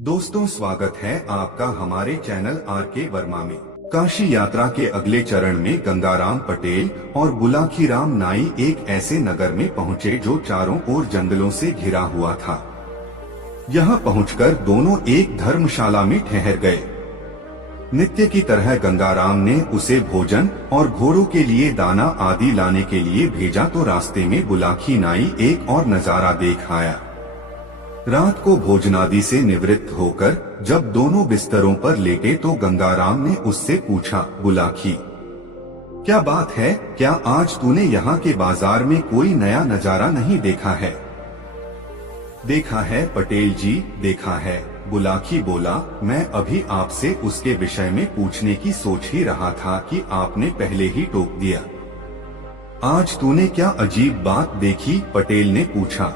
दोस्तों, स्वागत है आपका हमारे चैनल आर के वर्मा में। काशी यात्रा के अगले चरण में गंगाराम पटेल और बुलाखीराम नाई एक ऐसे नगर में पहुंचे जो चारों ओर जंगलों से घिरा हुआ था। यहां पहुंचकर दोनों एक धर्मशाला में ठहर गए। नित्य की तरह गंगाराम ने उसे भोजन और घोड़ों के लिए दाना आदि लाने के लिए भेजा तो रास्ते में बुलाखी नाई एक और नजारा देख आया। रात को भोजनादि से निवृत्त होकर जब दोनों बिस्तरों पर लेटे तो गंगाराम ने उससे पूछा, बुलाखी, क्या बात है? क्या आज तूने यहाँ के बाजार में कोई नया नजारा नहीं देखा है? देखा है पटेल जी, देखा है, बुलाखी बोला। मैं अभी आपसे उसके विषय में पूछने की सोच ही रहा था कि आपने पहले ही टोक दिया। आज तूने क्या अजीब बात देखी? पटेल ने पूछा।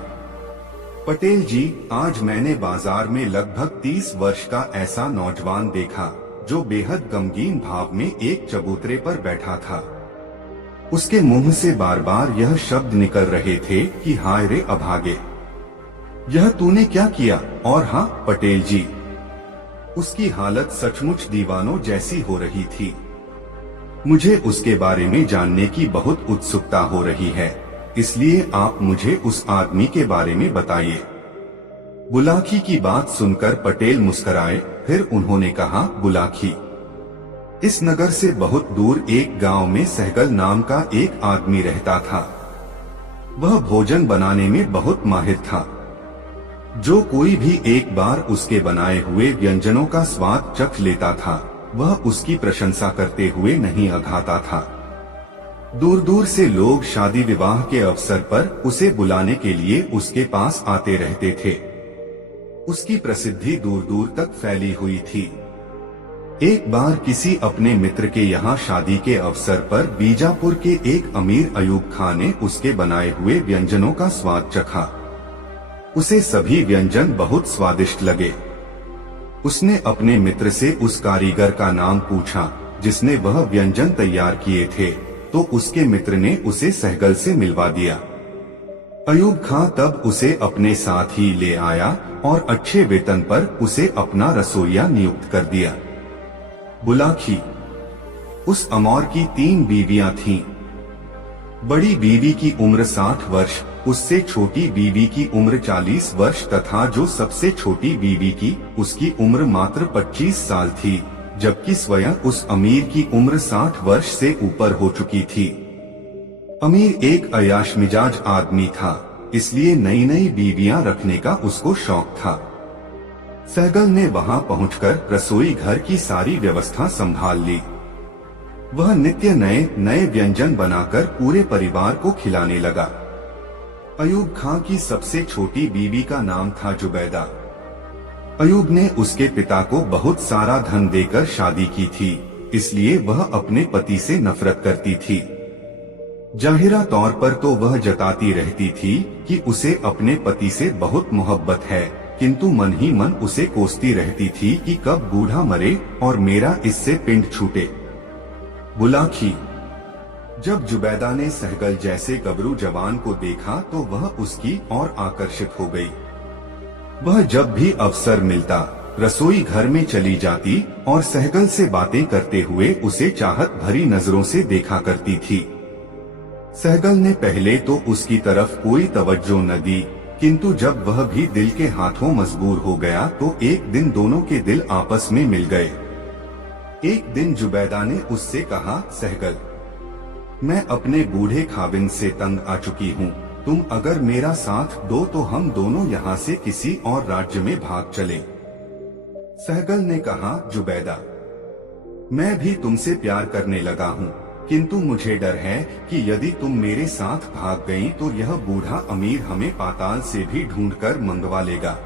पटेल जी, आज मैंने बाजार में लगभग 30 वर्ष का ऐसा नौजवान देखा जो बेहद गमगीन भाव में एक चबूतरे पर बैठा था। उसके मुंह से बार बार यह शब्द निकल रहे थे कि हाय रे अभागे, यह तूने क्या किया? और हाँ पटेल जी, उसकी हालत सचमुच दीवानों जैसी हो रही थी। मुझे उसके बारे में जानने की बहुत उत्सुकता हो रही है, इसलिए आप मुझे उस आदमी के बारे में बताइए। बुलाखी की बात सुनकर पटेल मुस्कुराए। फिर उन्होंने कहा, बुलाखी, इस नगर से बहुत दूर एक गांव में सहगल नाम का एक आदमी रहता था। वह भोजन बनाने में बहुत माहिर था। जो कोई भी एक बार उसके बनाए हुए व्यंजनों का स्वाद चख लेता था, वह उसकी प्रशंसा करते हुए नहीं अघाता था। दूर दूर से लोग शादी विवाह के अवसर पर उसे बुलाने के लिए उसके पास आते रहते थे। उसकी प्रसिद्धि दूर दूर तक फैली हुई थी। एक बार किसी अपने मित्र के यहाँ शादी के अवसर पर बीजापुर के एक अमीर अयूब खां ने उसके बनाए हुए व्यंजनों का स्वाद चखा। उसे सभी व्यंजन बहुत स्वादिष्ट लगे। उसने अपने मित्र से उस कारीगर का नाम पूछा जिसने वह व्यंजन तैयार किए थे, तो उसके मित्र ने उसे सहगल से मिलवा दिया। अयूब खां तब उसे अपने साथ ही ले आया और अच्छे वेतन पर उसे अपना रसोइया नियुक्त कर दिया। बुलाखी, उस अमौर की 3 बीवियां थीं। बड़ी बीवी की उम्र 60 वर्ष, उससे छोटी बीवी की उम्र 40 वर्ष तथा जो सबसे छोटी बीवी की उसकी उम्र मात्र 25 साल थी, जबकि स्वयं उस अमीर की उम्र 60 वर्ष से ऊपर हो चुकी थी। अमीर एक अयाश मिजाज आदमी था, इसलिए नई नई बीवियां रखने का उसको शौक था। सहगल ने वहां पहुंचकर रसोई घर की सारी व्यवस्था संभाल ली। वह नित्य नए नए व्यंजन बनाकर पूरे परिवार को खिलाने लगा। अयूब खां की सबसे छोटी बीवी का नाम था जुबैदा। अयूब ने उसके पिता को बहुत सारा धन देकर शादी की थी, इसलिए वह अपने पति से नफरत करती थी। जाहिरा तौर पर तो वह जताती रहती थी कि उसे अपने पति से बहुत मोहब्बत है, किंतु मन ही मन उसे कोसती रहती थी कि कब बूढ़ा मरे और मेरा इससे पिंड छूटे। बुलाखी, जब जुबैदा ने सहगल जैसे गबरू जवान को देखा तो वह उसकी ओर आकर्षित हो गई। वह जब भी अवसर मिलता रसोई घर में चली जाती और सहगल से बातें करते हुए उसे चाहत भरी नजरों से देखा करती थी। सहगल ने पहले तो उसकी तरफ कोई तवज्जो न दी, किंतु जब वह भी दिल के हाथों मजबूर हो गया तो एक दिन दोनों के दिल आपस में मिल गए। एक दिन जुबैदा ने उससे कहा, सहगल, मैं अपने बूढ़े खाविंद से तंग आ चुकी हूँ। तुम अगर मेरा साथ दो तो हम दोनों यहाँ से किसी और राज्य में भाग चले। सहगल ने कहा, जुबैदा, मैं भी तुमसे प्यार करने लगा हूँ, किंतु मुझे डर है कि यदि तुम मेरे साथ भाग गई तो यह बूढ़ा अमीर हमें पाताल से भी ढूंढकर मंगवा लेगा।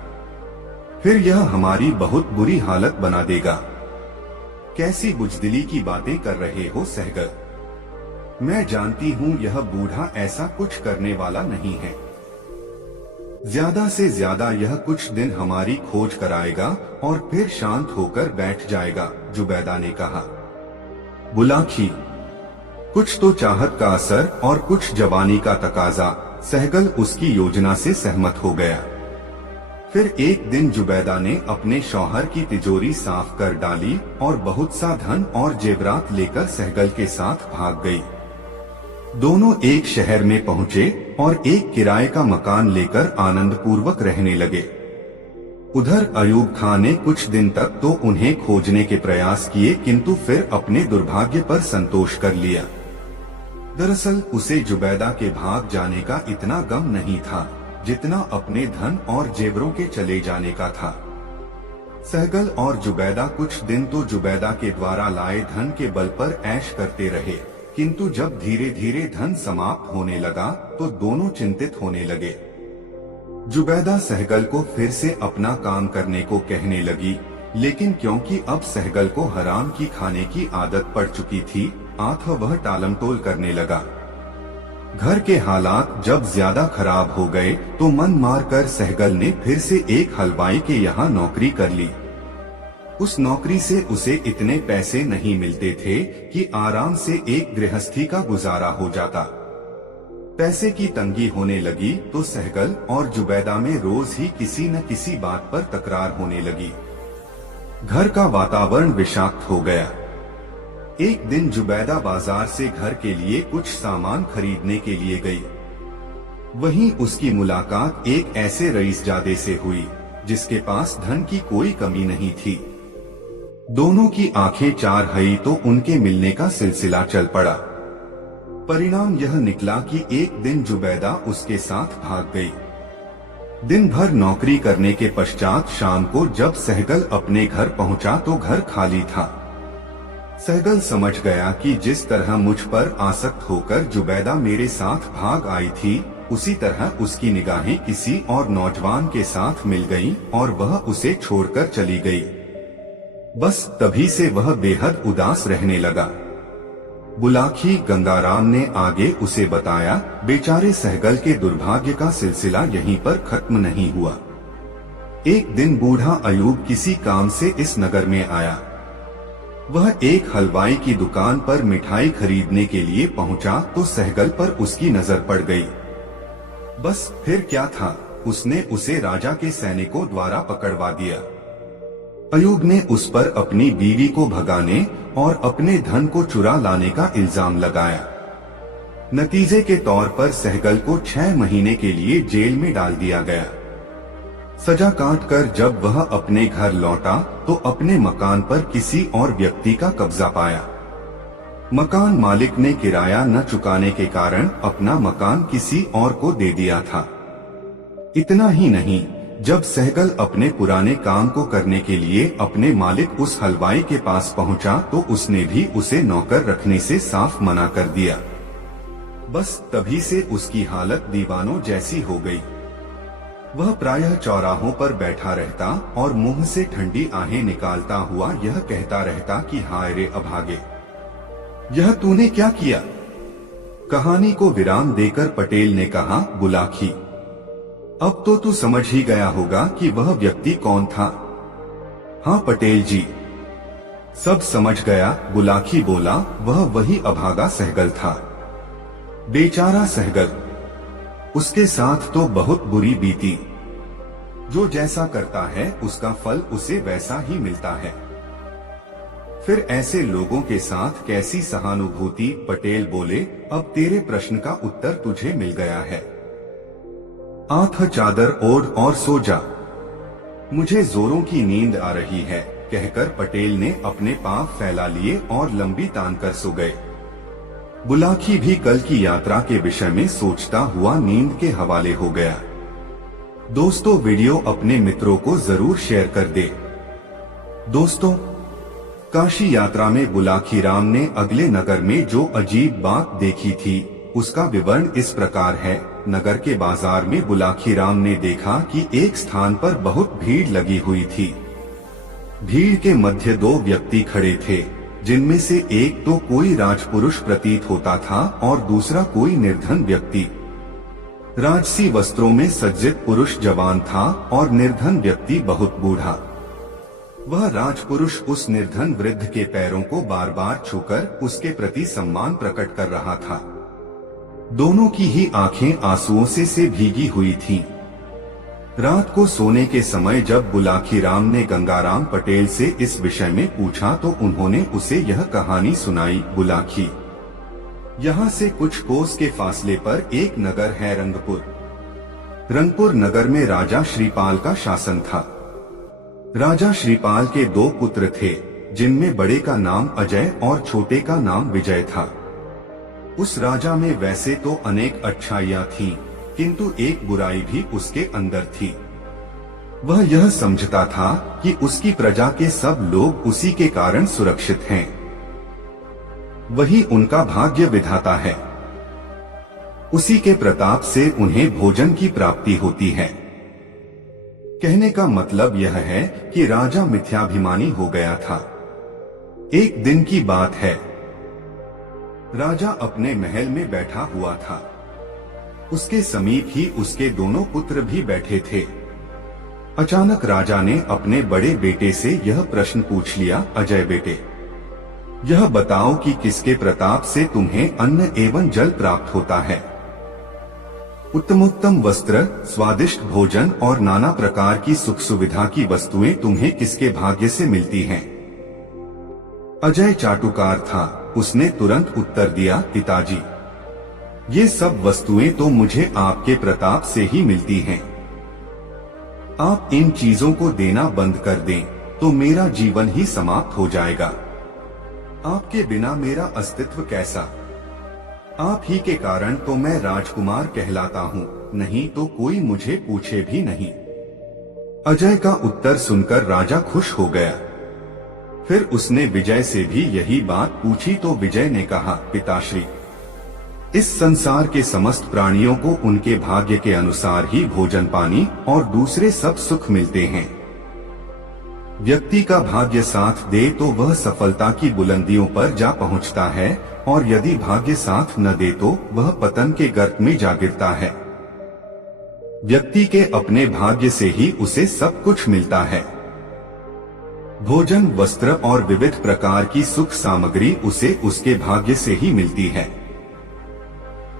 फिर यह हमारी बहुत बुरी हालत बना देगा। कैसी बुजदिली की बातें कर रहे हो सहगल? मैं जानती हूँ यह बूढ़ा ऐसा कुछ करने वाला नहीं है। ज्यादा से ज्यादा यह कुछ दिन हमारी खोज कराएगा और फिर शांत होकर बैठ जाएगा, जुबैदा ने कहा। बुलाखी, कुछ तो चाहत का असर और कुछ जवानी का तकाजा, सहगल उसकी योजना से सहमत हो गया। फिर एक दिन जुबैदा ने अपने शौहर की तिजोरी साफ कर डाली और बहुत सा धन और जेवरात लेकर सहगल के साथ भाग गई। दोनों एक शहर में पहुंचे और एक किराए का मकान लेकर आनंद पूर्वक रहने लगे। उधर अयूब खान ने कुछ दिन तक तो उन्हें खोजने के प्रयास किए, किंतु फिर अपने दुर्भाग्य पर संतोष कर लिया। दरअसल उसे जुबैदा के भाग जाने का इतना गम नहीं था जितना अपने धन और जेवरों के चले जाने का था। सहगल और जुबैदा कुछ दिन तो जुबैदा के द्वारा लाए धन के बल पर ऐश करते रहे, किंतु जब धीरे धीरे धन समाप्त होने लगा तो दोनों चिंतित होने लगे। जुबैदा सहगल को फिर से अपना काम करने को कहने लगी, लेकिन क्योंकि अब सहगल को हराम की खाने की आदत पड़ चुकी थी, अतः वह टालमटोल करने लगा। घर के हालात जब ज्यादा खराब हो गए तो मन मारकर सहगल ने फिर से एक हलवाई के यहाँ नौकरी कर ली। उस नौकरी से उसे इतने पैसे नहीं मिलते थे कि आराम से एक गृहस्थी का गुजारा हो जाता। पैसे की तंगी होने लगी तो सहगल और जुबैदा में रोज ही किसी न किसी बात पर तकरार होने लगी। घर का वातावरण विषाक्त हो गया। एक दिन जुबैदा बाजार से घर के लिए कुछ सामान खरीदने के लिए गई। वहीं उसकी मुलाकात एक ऐसे रईसजादे से हुई जिसके पास धन की कोई कमी नहीं थी। दोनों की आंखें चार हई तो उनके मिलने का सिलसिला चल पड़ा। परिणाम यह निकला कि एक दिन जुबैदा उसके साथ भाग गई। दिन भर नौकरी करने के पश्चात शाम को जब सहगल अपने घर पहुंचा तो घर खाली था। सहगल समझ गया कि जिस तरह मुझ पर आसक्त होकर जुबैदा मेरे साथ भाग आई थी, उसी तरह उसकी निगाहें किसी और नौजवान के साथ मिल गईं और वह उसे छोड़कर चली गई। बस तभी से वह बेहद उदास रहने लगा। बुलाखी गंगाराम ने आगे उसे बताया, बेचारे सहगल के दुर्भाग्य का सिलसिला यहीं पर खत्म नहीं हुआ। एक दिन बूढ़ा अयूब किसी काम से इस नगर में आया। वह एक हलवाई की दुकान पर मिठाई खरीदने के लिए पहुंचा तो सहगल पर उसकी नजर पड़ गई। बस फिर क्या था, उसने उसे राजा के सैनिकों द्वारा पकड़वा दिया। अयूब ने उस पर अपनी बीवी को भगाने और अपने धन को चुरा लाने का इल्जाम लगाया। नतीजे के तौर पर सहगल को 6 महीने के लिए जेल में डाल दिया गया। सजा काटकर जब वह अपने घर लौटा तो अपने मकान पर किसी और व्यक्ति का कब्जा पाया। मकान मालिक ने किराया न चुकाने के कारण अपना मकान किसी और को दे दिया था। इतना ही नहीं, जब सहगल अपने पुराने काम को करने के लिए अपने मालिक उस हलवाई के पास पहुंचा तो उसने भी उसे नौकर रखने से साफ मना कर दिया। बस तभी से उसकी हालत दीवानों जैसी हो गई। वह प्रायः चौराहों पर बैठा रहता और मुंह से ठंडी आहें निकालता हुआ यह कहता रहता कि हाय रे अभागे, यह तूने क्या किया। कहानी को विराम देकर पटेल ने कहा, बुलाखी, अब तो तू समझ ही गया होगा कि वह व्यक्ति कौन था। हाँ पटेल जी, सब समझ गया, बुलाखी बोला, वह वही अभागा सहगल था। बेचारा सहगल, उसके साथ तो बहुत बुरी बीती। जो जैसा करता है उसका फल उसे वैसा ही मिलता है। फिर ऐसे लोगों के साथ कैसी सहानुभूति। पटेल बोले, अब तेरे प्रश्न का उत्तर तुझे मिल गया है। आंख चादर ओढ़ और सो जा, मुझे जोरों की नींद आ रही है, कहकर पटेल ने अपने पांव फैला लिए और लंबी तान कर सो गए। बुलाखी भी कल की यात्रा के विषय में सोचता हुआ नींद के हवाले हो गया। दोस्तों, वीडियो अपने मित्रों को जरूर शेयर कर दे। दोस्तों, काशी यात्रा में बुलाखी राम ने अगले नगर में जो अजीब बात देखी थी उसका विवरण इस प्रकार है। नगर के बाजार में बुलाखी राम ने देखा कि एक स्थान पर बहुत भीड़ लगी हुई थी। भीड़ के मध्य 2 व्यक्ति खड़े थे, जिनमें से एक तो कोई राजपुरुष प्रतीत होता था और दूसरा कोई निर्धन व्यक्ति। राजसी वस्त्रों में सज्जित पुरुष जवान था और निर्धन व्यक्ति बहुत बूढ़ा। वह राजपुरुष उस निर्धन वृद्ध के पैरों को बार बार छूकर उसके प्रति सम्मान प्रकट कर रहा था। दोनों की ही आंखें आंसुओं से भीगी हुई थीं। रात को सोने के समय जब बुलाखीराम ने गंगाराम पटेल से इस विषय में पूछा तो उन्होंने उसे यह कहानी सुनाई। बुलाखी यहाँ से कुछ कोस के फासले पर एक नगर है रंगपुर। रंगपुर नगर में राजा श्रीपाल का शासन था। राजा श्रीपाल के 2 पुत्र थे, जिनमें बड़े का नाम अजय और छोटे का नाम विजय था। उस राजा में वैसे तो अनेक अच्छाइयां थीं, किंतु एक बुराई भी उसके अंदर थी। वह यह समझता था कि उसकी प्रजा के सब लोग उसी के कारण सुरक्षित हैं। वही उनका भाग्य विधाता है। उसी के प्रताप से उन्हें भोजन की प्राप्ति होती है। कहने का मतलब यह है कि राजा मिथ्याभिमानी हो गया था। एक दिन की बात है, राजा अपने महल में बैठा हुआ था। उसके समीप ही उसके दोनों पुत्र भी बैठे थे। अचानक राजा ने अपने बड़े बेटे से यह प्रश्न पूछ लिया, अजय बेटे, यह बताओ कि किसके प्रताप से तुम्हें अन्न एवं जल प्राप्त होता है? उत्तमोत्तम वस्त्र, स्वादिष्ट भोजन और नाना प्रकार की सुख सुविधा की वस्तुएं तुम्हें किसके भाग्य से मिलती हैं? अजय चाटुकार था। उसने तुरंत उत्तर दिया, पिताजी, ये सब वस्तुएं तो मुझे आपके प्रताप से ही मिलती हैं। आप इन चीजों को देना बंद कर दें तो मेरा जीवन ही समाप्त हो जाएगा। आपके बिना मेरा अस्तित्व कैसा? आप ही के कारण तो मैं राजकुमार कहलाता हूँ, नहीं तो कोई मुझे पूछे भी नहीं। अजय का उत्तर सुनकर राजा खुश हो गया। फिर उसने विजय से भी यही बात पूछी तो विजय ने कहा, पिताश्री, इस संसार के समस्त प्राणियों को उनके भाग्य के अनुसार ही भोजन पानी और दूसरे सब सुख मिलते हैं। व्यक्ति का भाग्य साथ दे तो वह सफलता की बुलंदियों पर जा पहुंचता है, और यदि भाग्य साथ न दे तो वह पतन के गर्त में जा गिरता है। व्यक्ति के अपने भाग्य से ही उसे सब कुछ मिलता है। भोजन, वस्त्र और विविध प्रकार की सुख सामग्री उसे उसके भाग्य से ही मिलती है।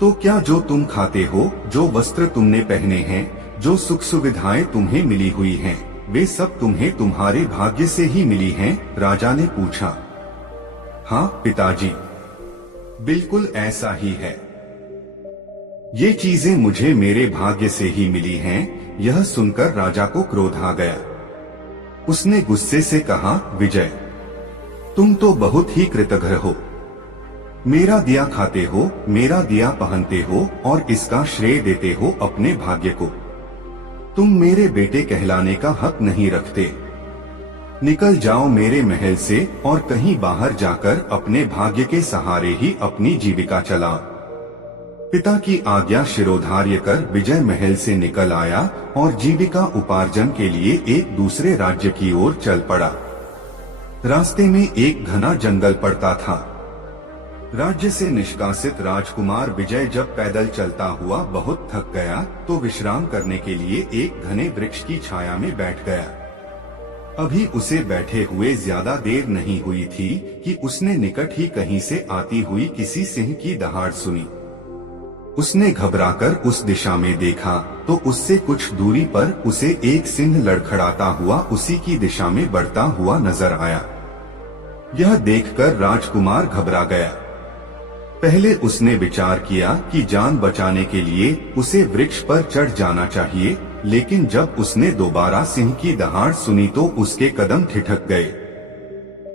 तो क्या जो तुम खाते हो, जो वस्त्र तुमने पहने हैं, जो सुख सुविधाएं तुम्हें मिली हुई हैं, वे सब तुम्हें तुम्हारे भाग्य से ही मिली हैं? राजा ने पूछा। हाँ पिताजी, बिल्कुल ऐसा ही है। ये चीजें मुझे मेरे भाग्य से ही मिली हैं। यह सुनकर राजा को क्रोध आ गया। उसने गुस्से से कहा, विजय, तुम तो बहुत ही कृतघ्न हो। मेरा दिया खाते हो, मेरा दिया पहनते हो और इसका श्रेय देते हो अपने भाग्य को। तुम मेरे बेटे कहलाने का हक नहीं रखते। निकल जाओ मेरे महल से और कहीं बाहर जाकर अपने भाग्य के सहारे ही अपनी जीविका चलाओ। पिता की आज्ञा शिरोधार्य कर विजय महल से निकल आया और जीविका उपार्जन के लिए एक दूसरे राज्य की ओर चल पड़ा। रास्ते में एक घना जंगल पड़ता था। राज्य से निष्कासित राजकुमार विजय जब पैदल चलता हुआ बहुत थक गया तो विश्राम करने के लिए एक घने वृक्ष की छाया में बैठ गया। अभी उसे बैठे हुए ज्यादा देर नहीं हुई थी कि उसने निकट ही कहीं से आती हुई किसी सिंह की दहाड़ सुनी। उसने घबराकर उस दिशा में देखा तो उससे कुछ दूरी पर उसे एक सिंह लड़खड़ाता हुआ उसी की दिशा में बढ़ता हुआ नजर आया। यह देखकर राजकुमार घबरा गया। पहले उसने विचार किया कि जान बचाने के लिए उसे वृक्ष पर चढ़ जाना चाहिए, लेकिन जब उसने दोबारा सिंह की दहाड़ सुनी तो उसके कदम ठिठक गए।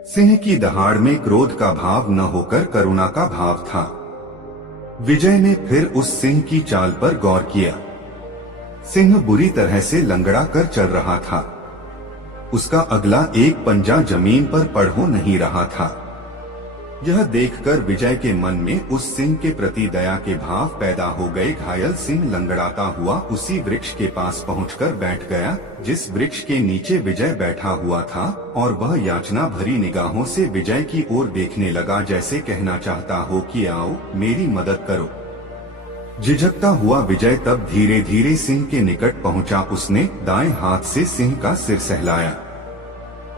सिंह की दहाड़ में क्रोध का भाव न होकर करुणा का भाव था। विजय ने फिर उस सिंह की चाल पर गौर किया। सिंह बुरी तरह से लंगड़ा कर चल रहा था। उसका अगला एक पंजा जमीन पर पड़ हो नहीं रहा था। यह देखकर विजय के मन में उस सिंह के प्रति दया के भाव पैदा हो गए। घायल सिंह लंगड़ाता हुआ उसी वृक्ष के पास पहुंचकर बैठ गया जिस वृक्ष के नीचे विजय बैठा हुआ था, और वह याचना भरी निगाहों से विजय की ओर देखने लगा, जैसे कहना चाहता हो कि आओ मेरी मदद करो। झिझकता हुआ विजय तब धीरे धीरे सिंह के निकट पहुंचा। उसने दाएं हाथ से सिंह का सिर सहलाया।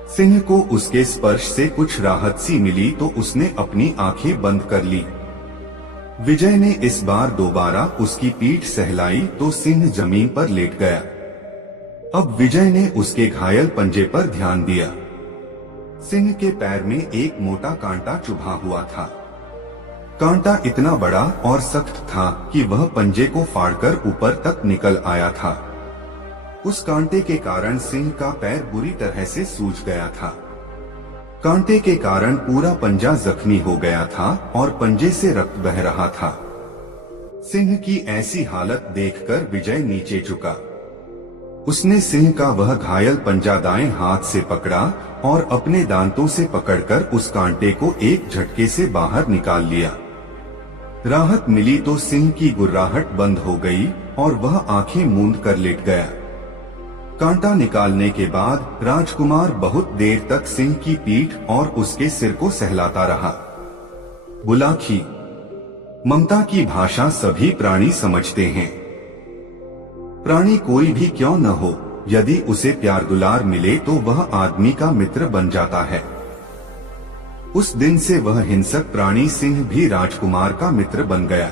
सिंह को उसके स्पर्श से कुछ राहत सी मिली तो उसने अपनी आंखें बंद कर ली। विजय ने इस बार दोबारा उसकी पीठ सहलाई तो सिंह जमीन पर लेट गया। अब विजय ने उसके घायल पंजे पर ध्यान दिया। सिंह के पैर में एक मोटा कांटा चुभा हुआ था। कांटा इतना बड़ा और सख्त था कि वह पंजे को फाड़कर ऊपर तक निकल आया था। उस कांटे के कारण सिंह का पैर बुरी तरह से सूज गया था। कांटे के कारण पूरा पंजा जख्मी हो गया था और पंजे से रक्त बह रहा था। सिंह की ऐसी हालत देखकर विजय नीचे झुका। उसने सिंह का वह घायल पंजा दाएं हाथ से पकड़ा और अपने दांतों से पकड़कर उस कांटे को एक झटके से बाहर निकाल लिया। राहत मिली तो सिंह की गुर्राहट बंद हो गई और वह आंखें मूंद कर लेट गया। कांटा निकालने के बाद राजकुमार बहुत देर तक सिंह की पीठ और उसके सिर को सहलाता रहा। बुलाखी। ममता की भाषा सभी प्राणी समझते हैं। प्राणी कोई भी क्यों न हो, यदि उसे प्यार दुलार मिले तो वह आदमी का मित्र बन जाता है। उस दिन से वह हिंसक प्राणी सिंह भी राजकुमार का मित्र बन गया।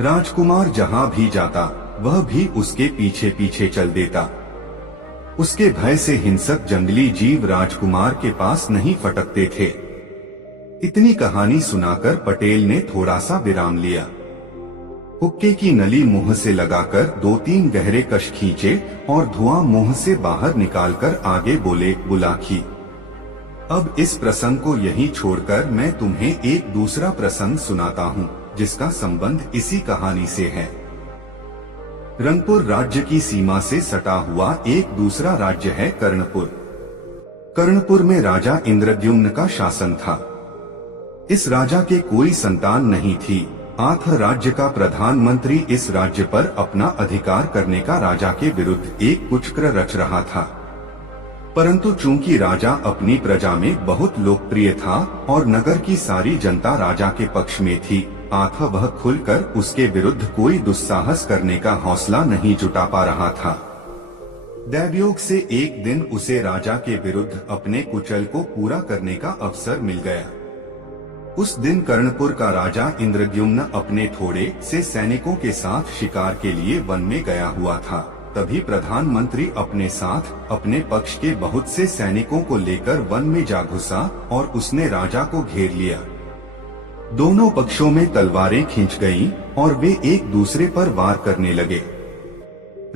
राजकुमार जहां भी जाता वह भी उसके पीछे पीछे चल देता। उसके भय से हिंसक जंगली जीव राजकुमार के पास नहीं फटकते थे। इतनी कहानी सुनाकर पटेल ने थोड़ा सा विराम लिया। हुक्के की नली मुंह से लगाकर 2-3 गहरे कश खींचे और धुआं मुंह से बाहर निकालकर आगे बोले, बुलाखी। अब इस प्रसंग को यहीं छोड़कर मैं तुम्हें एक दूसरा प्रसंग सुनाता हूँ जिसका संबंध इसी कहानी से है। रंगपुर राज्य की सीमा से सटा हुआ एक दूसरा राज्य है कर्णपुर। कर्णपुर में राजा इंद्रद्युम्न का शासन था। इस राजा के कोई संतान नहीं थी। आथ राज्य का प्रधानमंत्री इस राज्य पर अपना अधिकार करने का राजा के विरुद्ध एक कुचक्र रच रहा था। परंतु चूंकि राजा अपनी प्रजा में बहुत लोकप्रिय था और नगर की सारी जनता राजा के पक्ष में थी, आथ वह खुलकर उसके विरुद्ध कोई दुस्साहस करने का हौसला नहीं जुटा पा रहा था। दैवयोग से एक दिन उसे राजा के विरुद्ध अपने कुचल को पूरा करने का अवसर मिल गया। उस दिन कर्णपुर का राजा इंद्रद्युम्न अपने थोड़े से सैनिकों के साथ शिकार के लिए वन में गया हुआ था। तभी प्रधानमंत्री अपने साथ अपने पक्ष के बहुत से सैनिकों को लेकर वन में जा घुसा और उसने राजा को घेर लिया। दोनों पक्षों में तलवारें खींच गईं और वे एक दूसरे पर वार करने लगे।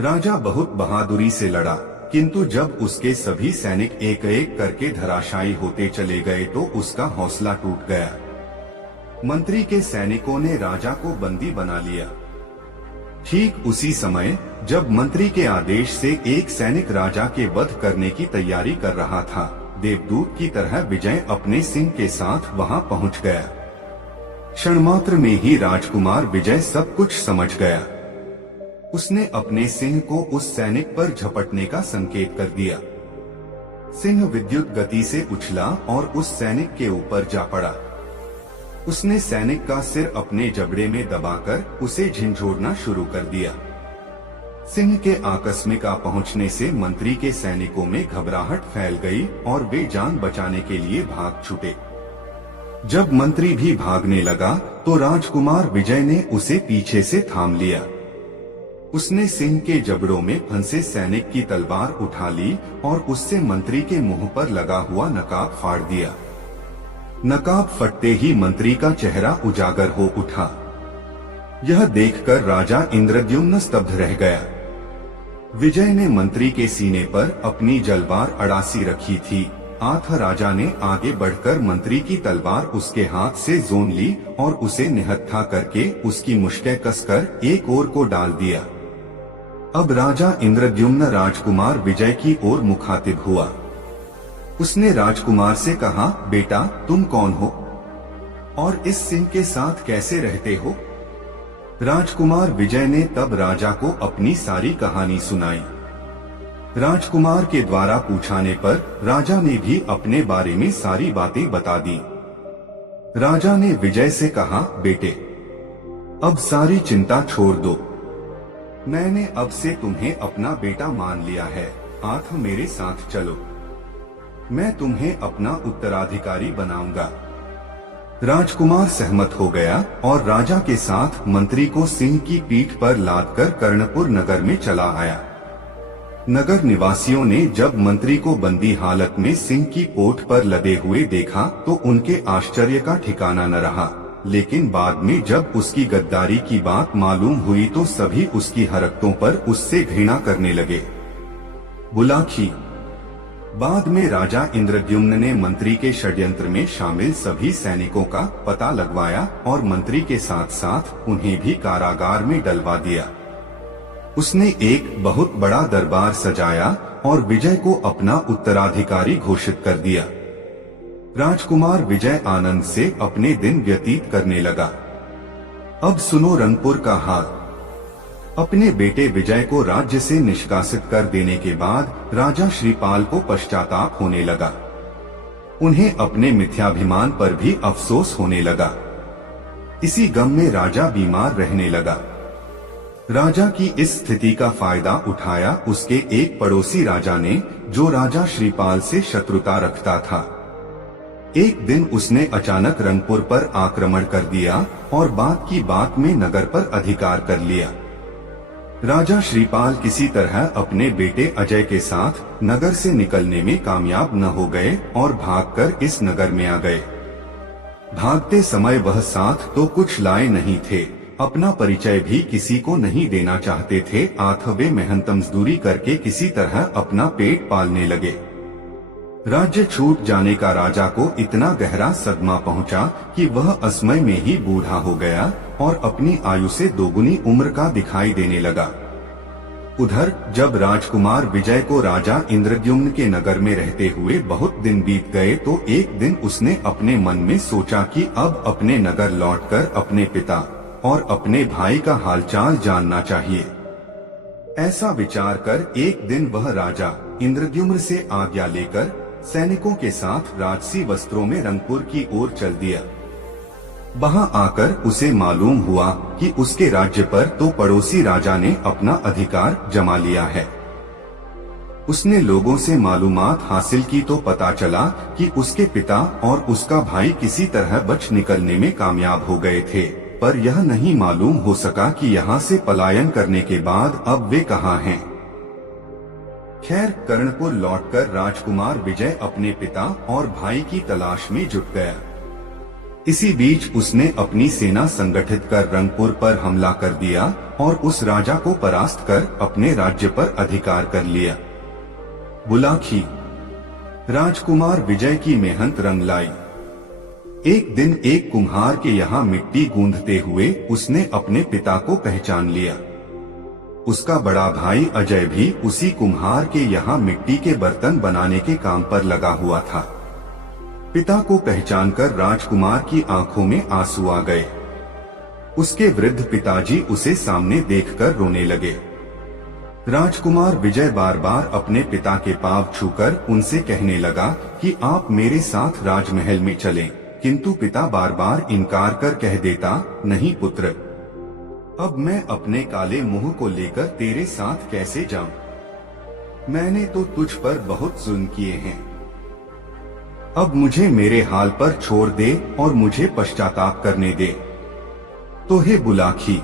राजा बहुत बहादुरी से लड़ा, किंतु जब उसके सभी सैनिक एक एक करके धराशायी होते चले गए तो उसका हौसला टूट गया। मंत्री के सैनिकों ने राजा को बंदी बना लिया। ठीक उसी समय जब मंत्री के आदेश से एक सैनिक राजा के वध करने की तैयारी कर रहा था, देवदूत की तरह विजय अपने सिंह के साथ वहां पहुंच गया। क्षण मात्र में ही राजकुमार विजय सब कुछ समझ गया। उसने अपने सिंह को उस सैनिक पर झपटने का संकेत कर दिया। सिंह विद्युत गति से उछला और उस सैनिक के ऊपर जा पड़ा। उसने सैनिक का सिर अपने जबड़े में दबाकर उसे झिंझोड़ना शुरू कर दिया। सिंह के आकस्मिक आ पहुंचने से मंत्री के सैनिकों में घबराहट फैल गई और वे जान बचाने के लिए भाग छूटे। जब मंत्री भी भागने लगा तो राजकुमार विजय ने उसे पीछे से थाम लिया। उसने सिंह के जबड़ों में फंसे सैनिक की तलवार उठा ली और उससे मंत्री के मुंह पर लगा हुआ नकाब फाड़ दिया। नकाब फटते ही मंत्री का चेहरा उजागर हो उठा। यह देखकर राजा इंद्रद्युम्न स्तब्ध रह गया। विजय ने मंत्री के सीने पर अपनी जलवार अड़ासी रखी थी। आथ राजा ने आगे बढ़कर मंत्री की तलवार उसके हाथ से जोन ली और उसे निहत्था करके उसकी मुश्कें कसकर एक ओर को डाल दिया। अब राजा इंद्रद्युम्न राजकुमार विजय की ओर मुखातिब हुआ। उसने राजकुमार से कहा, बेटा तुम कौन हो और इस सिंह के साथ कैसे रहते हो? राजकुमार विजय ने तब राजा को अपनी सारी कहानी सुनाई। राजकुमार के द्वारा पूछाने पर राजा ने भी अपने बारे में सारी बातें बता दी। राजा ने विजय से कहा, बेटे अब सारी चिंता छोड़ दो। मैंने अब से तुम्हें अपना बेटा मान लिया है। आठ मेरे साथ चलो, मैं तुम्हें अपना उत्तराधिकारी बनाऊंगा। राजकुमार सहमत हो गया और राजा के साथ मंत्री को सिंह की पीठ पर लादकर कर्णपुर नगर में चला आया। नगर निवासियों ने जब मंत्री को बंदी हालत में सिंह की पोठ पर लदे हुए देखा तो उनके आश्चर्य का ठिकाना न रहा, लेकिन बाद में जब उसकी गद्दारी की बात मालूम हुई तो सभी उसकी हरकतों पर उससे घृणा करने लगे। बुलाखी। बाद में राजा इंद्रद्युम्न ने मंत्री के षड्यंत्र में शामिल सभी सैनिकों का पता लगवाया और मंत्री के साथ साथ उन्हें भी कारागार में डलवा दिया। उसने एक बहुत बड़ा दरबार सजाया और विजय को अपना उत्तराधिकारी घोषित कर दिया। राजकुमार विजय आनंद से अपने दिन व्यतीत करने लगा। अब सुनो रंगपुर का हाल। अपने बेटे विजय को राज्य से निष्कासित कर देने के बाद राजा श्रीपाल को पश्चाताप होने लगा। उन्हें अपने मिथ्याभिमान पर भी अफसोस होने लगा। इसी गम में राजा बीमार रहने लगा। राजा की इस स्थिति का फायदा उठाया उसके एक पड़ोसी राजा ने, जो राजा श्रीपाल से शत्रुता रखता था। एक दिन उसने अचानक रंगपुर पर आक्रमण कर दिया और बात की बात में नगर पर अधिकार कर लिया। राजा श्रीपाल किसी तरह अपने बेटे अजय के साथ नगर से निकलने में कामयाब न हो गए और भागकर इस नगर में आ गए। भागते समय वह साथ तो कुछ लाए नहीं थे, अपना परिचय भी किसी को नहीं देना चाहते थे, वे मेहनत मजदूरी करके किसी तरह अपना पेट पालने लगे। राज्य छूट जाने का राजा को इतना गहरा सदमा पहुंचा कि वह असमय में ही बूढ़ा हो गया और अपनी आयु से दोगुनी उम्र का दिखाई देने लगा। उधर जब राजकुमार विजय को राजा इंद्रद्युम्न के नगर में रहते हुए बहुत दिन बीत गए तो एक दिन उसने अपने मन में सोचा कि अब अपने नगर लौटकर अपने पिता और अपने भाई का हालचाल जानना चाहिए। ऐसा विचार कर एक दिन वह राजा इंद्रद्युम्न से आज्ञा लेकर सैनिकों के साथ राजसी वस्त्रों में रंगपुर की ओर चल दिया। वहां आकर उसे मालूम हुआ कि उसके राज्य पर तो पड़ोसी राजा ने अपना अधिकार जमा लिया है। उसने लोगों से मालूमात हासिल की तो पता चला कि उसके पिता और उसका भाई किसी तरह बच निकलने में कामयाब हो गए थे, पर यह नहीं मालूम हो सका कि यहाँ से पलायन करने के बाद अब वे कहाँ हैं। खैर, कर्णपुर लौटकर राजकुमार विजय अपने पिता और भाई की तलाश में जुट गया। इसी बीच उसने अपनी सेना संगठित कर रंगपुर पर हमला कर दिया और उस राजा को परास्त कर अपने राज्य पर अधिकार कर लिया। बुलाखी। राजकुमार विजय की मेहनत रंग लाई। एक दिन एक कुम्हार के यहाँ मिट्टी गूंधते हुए उसने अपने पिता को पहचान लिया। उसका बड़ा भाई अजय भी उसी कुम्हार के यहाँ मिट्टी के बर्तन बनाने के काम पर लगा हुआ था। पिता को पहचानकर राजकुमार की आंखों में आंसू आ गए। उसके वृद्ध पिताजी उसे सामने देखकर रोने लगे। राजकुमार विजय बार बार अपने पिता के पांव छूकर उनसे कहने लगा कि आप मेरे साथ राजमहल में चलें, किंतु पिता बार बार इनकार कर कह देता, नहीं पुत्र, अब मैं अपने काले मुंह को लेकर तेरे साथ कैसे जाऊं? मैंने तो तुझ पर बहुत जुल्म किए हैं। अब मुझे मेरे हाल पर छोड़ दे और मुझे पश्चाताप करने दे। तो हे बुलाखी,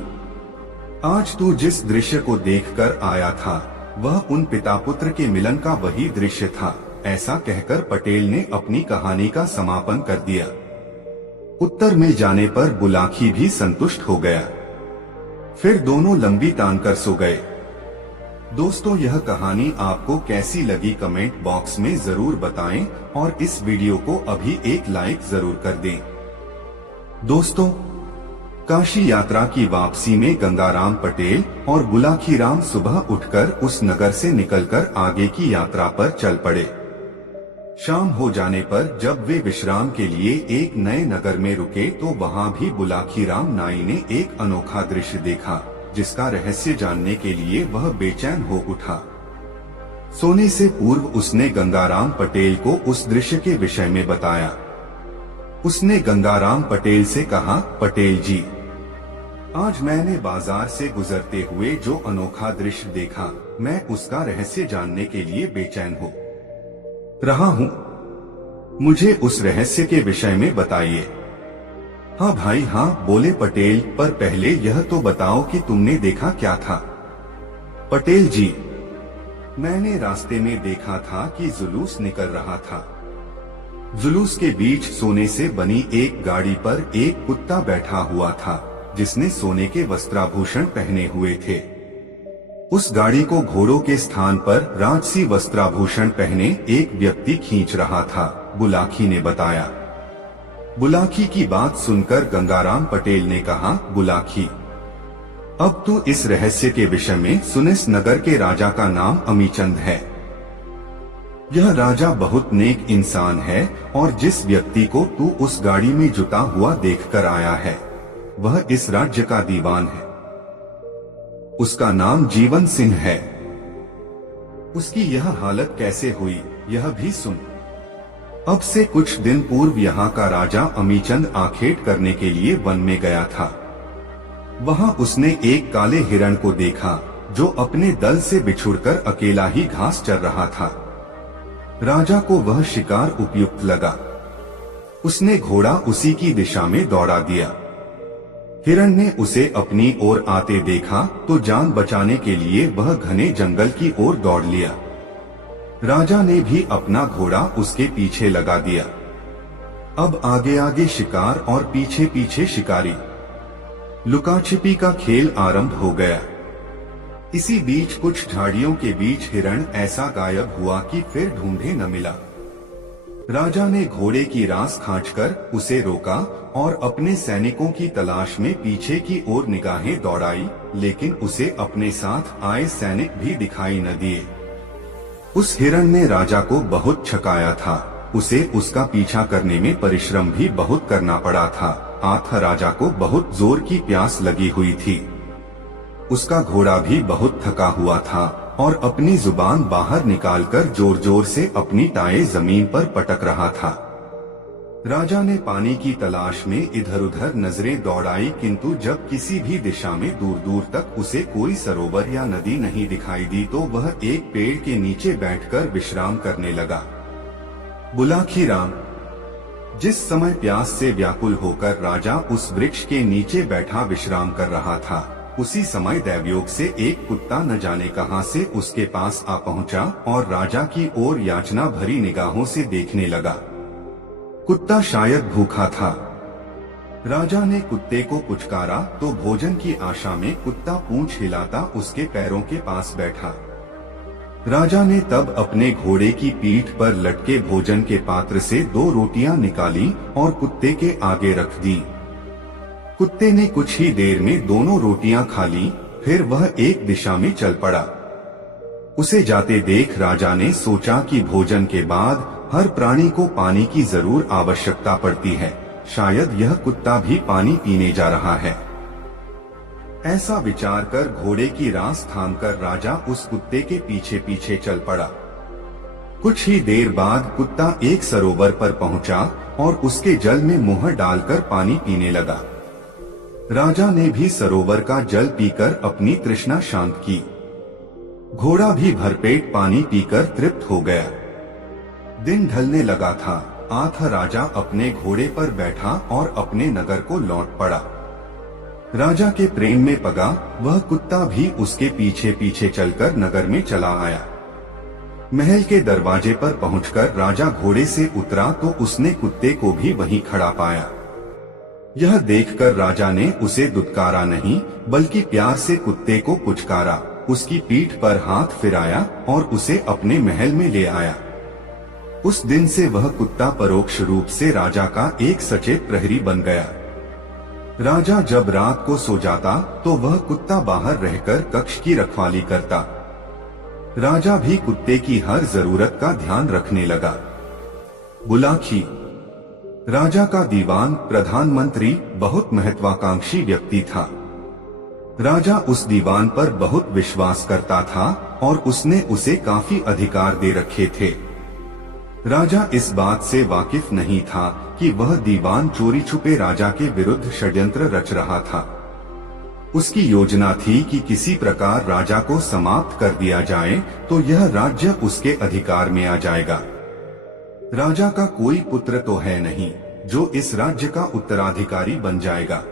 आज तू जिस दृश्य को देखकर आया था वह उन पिता पुत्र के मिलन का वही दृश्य था। ऐसा कहकर पटेल ने अपनी कहानी का समापन कर दिया। उत्तर में जाने पर बुलाखी भी संतुष्ट हो गया। फिर दोनों लंबी तान कर सो गए। दोस्तों, यह कहानी आपको कैसी लगी कमेंट बॉक्स में जरूर बताएं और इस वीडियो को अभी एक लाइक जरूर कर दें। दोस्तों, काशी यात्रा की वापसी में गंगाराम पटेल और बुलाखी राम सुबह उठकर उस नगर से निकलकर आगे की यात्रा पर चल पड़े। शाम हो जाने पर जब वे विश्राम के लिए एक नए नगर में रुके तो वहां भी बुलाखी राम नाई ने एक अनोखा दृश्य देखा, जिसका रहस्य जानने के लिए वह बेचैन हो उठा। सोने से पूर्व उसने गंगाराम पटेल को उस दृश्य के विषय में बताया। उसने गंगाराम पटेल से कहा, पटेल जी, आज मैंने बाजार से गुजरते हुए जो अनोखा दृश्य देखा, मैं उसका रहस्य जानने के लिए बेचैन हो रहा हूँ। मुझे उस रहस्य के विषय में बताइए। हाँ भाई हाँ, बोले पटेल, पर पहले यह तो बताओ कि तुमने देखा क्या था। पटेल जी, मैंने रास्ते में देखा था कि जुलूस निकल रहा था। जुलूस के बीच सोने से बनी एक गाड़ी पर एक कुत्ता बैठा हुआ था, जिसने सोने के वस्त्राभूषण पहने हुए थे। उस गाड़ी को घोड़ों के स्थान पर राजसी वस्त्राभूषण पहने एक व्यक्ति खींच रहा था, बुलाकी ने बताया। बुलाकी की बात सुनकर गंगाराम पटेल ने कहा, बुलाकी, अब तू इस रहस्य के विषय में सुनिस। नगर के राजा का नाम अमीचंद है। यह राजा बहुत नेक इंसान है और जिस व्यक्ति को तू उस गाड़ी में जुटा हुआ देखकर आया है, वह इस राज्य का दीवान है। उसका नाम जीवन सिंह है। उसकी यह हालत कैसे हुई, यह भी सुन। अब से कुछ दिन पूर्व यहाँ का राजा अमीचंद आखेट करने के लिए वन में गया था। वहाँ उसने एक काले हिरण को देखा, जो अपने दल से बिछुड़कर अकेला ही घास चर रहा था। राजा को वह शिकार उपयुक्त लगा। उसने घोड़ा उसी की दिशा में दौड़ा दिया। हिरण ने उसे अपनी ओर आते देखा तो जान बचाने के लिए वह घने जंगल की ओर दौड़ लिया। राजा ने भी अपना घोड़ा उसके पीछे लगा दिया। अब आगे आगे शिकार और पीछे पीछे शिकारी। लुकाछिपी का खेल आरंभ हो गया। इसी बीच कुछ झाड़ियों के बीच हिरण ऐसा गायब हुआ कि फिर ढूंढे न मिला। राजा ने घोड़े की रास खींचकर उसे रोका और अपने सैनिकों की तलाश में पीछे की ओर निगाहें दौड़ाई, लेकिन उसे अपने साथ आए सैनिक भी दिखाई न दिए। उस हिरण ने राजा को बहुत छकाया था। उसे उसका पीछा करने में परिश्रम भी बहुत करना पड़ा था। राजा को बहुत जोर की प्यास लगी हुई थी। उसका घोड़ा भी बहुत थका हुआ था और अपनी जुबान बाहर निकालकर जोर जोर से अपनी टांगें जमीन पर पटक रहा था। राजा ने पानी की तलाश में इधर उधर नजरें दौड़ाई, किंतु जब किसी भी दिशा में दूर दूर तक उसे कोई सरोवर या नदी नहीं दिखाई दी तो वह एक पेड़ के नीचे बैठकर विश्राम करने लगा। बुलाकी राम, जिस समय प्यास से व्याकुल होकर राजा उस वृक्ष के नीचे बैठा विश्राम कर रहा था, उसी समय दैवयोग से एक कुत्ता न जाने कहां से उसके पास आ पहुंचा और राजा की ओर याचना भरी निगाहों से देखने लगा। कुत्ता शायद भूखा था। राजा ने कुत्ते को पुचकारा तो भोजन की आशा में कुत्ता पूंछ हिलाता उसके पैरों के पास बैठा। राजा ने तब अपने घोड़े की पीठ पर लटके भोजन के पात्र से 2 रोटियां निकाली और कुत्ते के आगे रख दी। कुत्ते ने कुछ ही देर में दोनों रोटियां खा ली, फिर वह एक दिशा में चल पड़ा। उसे जाते देख राजा ने सोचा कि भोजन के बाद हर प्राणी को पानी की जरूर आवश्यकता पड़ती है, शायद यह कुत्ता भी पानी पीने जा रहा है। ऐसा विचार कर घोड़े की रास थामकर राजा उस कुत्ते के पीछे पीछे चल पड़ा। कुछ ही देर बाद कुत्ता एक सरोवर पर पहुंचा और उसके जल में मुंह डालकर पानी पीने लगा। राजा ने भी सरोवर का जल पीकर अपनी तृष्णा शांत की। घोड़ा भी भरपेट पानी पीकर तृप्त हो गया। दिन ढलने लगा था। राजा अपने घोड़े पर बैठा और अपने नगर को लौट पड़ा। राजा के प्रेम में पगा वह कुत्ता भी उसके पीछे पीछे चलकर नगर में चला आया। महल के दरवाजे पर पहुंचकर राजा घोड़े से उतरा तो उसने कुत्ते को भी वहीं खड़ा पाया। यह देखकर राजा ने उसे दुत्कारा नहीं, बल्कि प्यार से कुत्ते को पुचकारा, उसकी पीठ पर हाथ फिराया और उसे अपने महल में ले आया। उस दिन से वह कुत्ता परोक्ष रूप से राजा का एक सचेत प्रहरी बन गया। राजा जब रात को सो जाता तो वह कुत्ता बाहर रहकर कक्ष की रखवाली करता। राजा भी कुत्ते की हर जरूरत का ध्यान रखने लगा। बुलाकी, राजा का दीवान प्रधानमंत्री बहुत महत्वाकांक्षी व्यक्ति था। राजा उस दीवान पर बहुत विश्वास करता था और उसने उसे काफी अधिकार दे रखे थे। राजा इस बात से वाकिफ नहीं था कि वह दीवान चोरी छुपे राजा के विरुद्ध षड्यंत्र रच रहा था। उसकी योजना थी कि किसी प्रकार राजा को समाप्त कर दिया जाए तो यह राज्य उसके अधिकार में आ जाएगा। राजा का कोई पुत्र तो है नहीं जो इस राज्य का उत्तराधिकारी बन जाएगा।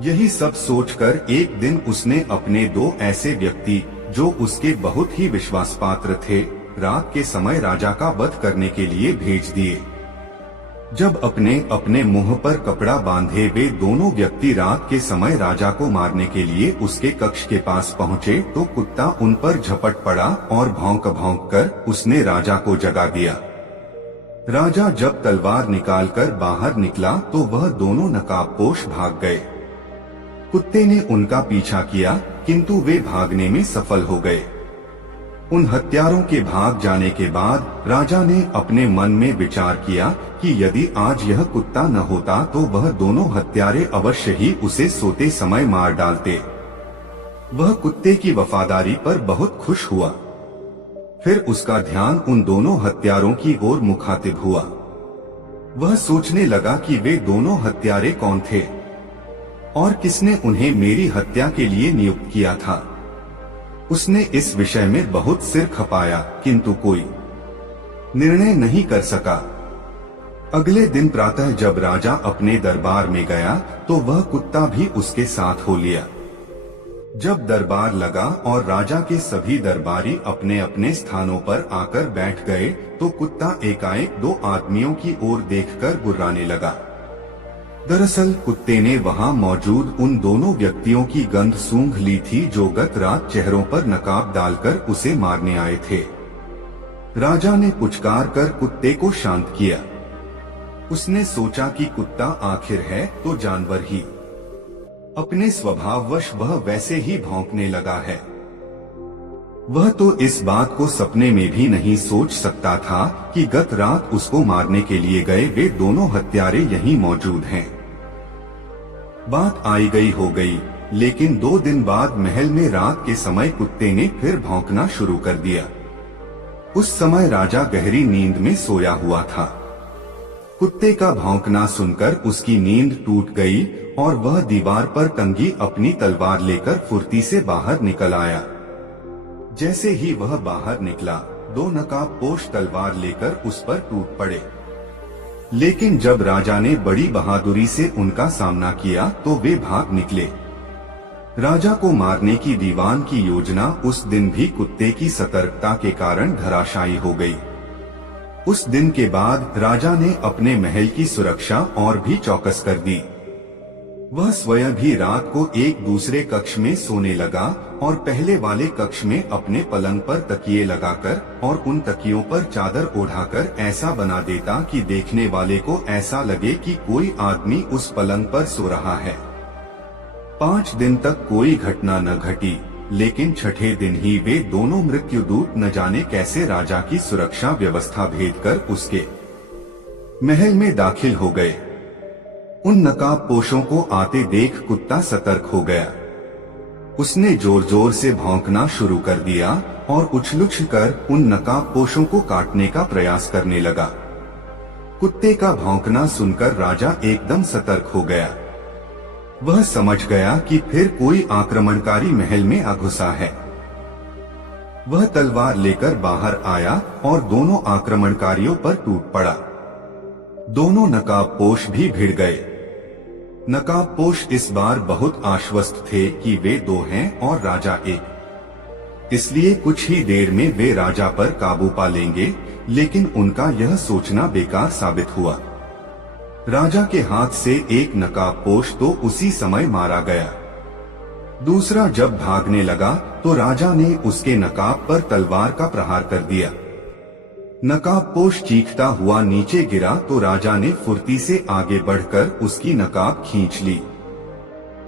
यही सब सोचकर एक दिन उसने अपने दो ऐसे व्यक्ति जो उसके बहुत ही विश्वासपात्र थे, रात के समय राजा का वध करने के लिए भेज दिए। जब अपने अपने मुंह पर कपड़ा बांधे वे दोनों व्यक्ति रात के समय राजा को मारने के लिए उसके कक्ष के पास पहुँचे तो कुत्ता उन पर झपट पड़ा और भौंक भौंक कर उसने राजा को जगा दिया। राजा जब तलवार निकालकर बाहर निकला तो वह दोनों नकाबपोश भाग गए। कुत्ते ने उनका पीछा किया किंतु वे भागने में सफल हो गए। उन हत्यारों के भाग जाने के बाद राजा ने अपने मन में विचार किया कि यदि आज यह कुत्ता न होता तो वह दोनों हत्यारे अवश्य ही उसे सोते समय मार डालते। वह कुत्ते की वफादारी पर बहुत खुश हुआ। फिर उसका ध्यान उन दोनों हत्यारों की ओर मुखातिब हुआ। वह सोचने लगा कि वे दोनों हत्यारे कौन थे और किसने उन्हें मेरी हत्या के लिए नियुक्त किया था। उसने इस विषय में बहुत सिर खपाया किंतु कोई निर्णय नहीं कर सका। अगले दिन प्रातः जब राजा अपने दरबार में गया तो वह कुत्ता भी उसके साथ हो लिया। जब दरबार लगा और राजा के सभी दरबारी अपने अपने स्थानों पर आकर बैठ गए तो कुत्ता एकाएक दो आदमियों की ओर देखकर गुर्राने लगा। दरअसल कुत्ते ने वहां मौजूद उन दोनों व्यक्तियों की गंध सूंघ ली थी जो गत रात चेहरों पर नकाब डालकर उसे मारने आए थे। राजा ने पुचकार कर कुत्ते को शांत किया। उसने सोचा कि कुत्ता आखिर है तो जानवर ही, अपने स्वभाववश वह वैसे ही भौंकने लगा है। वह तो इस बात को सपने में भी नहीं सोच सकता था कि गत रात उसको मारने के लिए गए वे दोनों हत्यारे यहीं मौजूद हैं। बात आई गई हो गई, लेकिन 2 दिन बाद महल में रात के समय कुत्ते ने फिर भौंकना शुरू कर दिया। उस समय राजा गहरी नींद में सोया हुआ था। कुत्ते का भौंकना सुनकर उसकी नींद टूट गई और वह दीवार पर टंगी अपनी तलवार लेकर फुर्ती से बाहर निकल आया। जैसे ही वह बाहर निकला, 2 नकाबपोश तलवार लेकर उस पर टूट पड़े। लेकिन जब राजा ने बड़ी बहादुरी से उनका सामना किया तो वे भाग निकले। राजा को मारने की दीवान की योजना उस दिन भी कुत्ते की सतर्कता के कारण धराशायी हो गई। उस दिन के बाद राजा ने अपने महल की सुरक्षा और भी चौकस कर दी। वह स्वयं भी रात को एक दूसरे कक्ष में सोने लगा और पहले वाले कक्ष में अपने पलंग पर तकिए लगाकर और उन तकियों पर चादर ओढ़ाकर ऐसा बना देता कि देखने वाले को ऐसा लगे कि कोई आदमी उस पलंग पर सो रहा है। 5 दिन तक कोई घटना न घटी, लेकिन छठे दिन ही वे दोनों मृत्युदूत न जाने कैसे राजा की सुरक्षा व्यवस्था भेदकर उसके महल में दाखिल हो गए। उन नकाबपोशों को आते देख कुत्ता सतर्क हो गया। उसने जोर जोर से भौंकना शुरू कर दिया और उछल-उछल कर उन नकाबपोशों को काटने का प्रयास करने लगा। कुत्ते का भौंकना सुनकर राजा एकदम सतर्क हो गया। वह समझ गया कि फिर कोई आक्रमणकारी महल में आ घुसा है। वह तलवार लेकर बाहर आया और दोनों आक्रमणकारियों पर टूट पड़ा। दोनों नकाबपोश भी भिड़ गए। नकाबपोश इस बार बहुत आश्वस्त थे कि वे 2 हैं और राजा एक, इसलिए कुछ ही देर में वे राजा पर काबू पा लेंगे, लेकिन उनका यह सोचना बेकार साबित हुआ। राजा के हाथ से एक नकाबपोश तो उसी समय मारा गया। दूसरा जब भागने लगा तो राजा ने उसके नकाब पर तलवार का प्रहार कर दिया। नकाबपोश चीखता हुआ नीचे गिरा तो राजा ने फुर्ती से आगे बढ़कर उसकी नकाब खींच ली।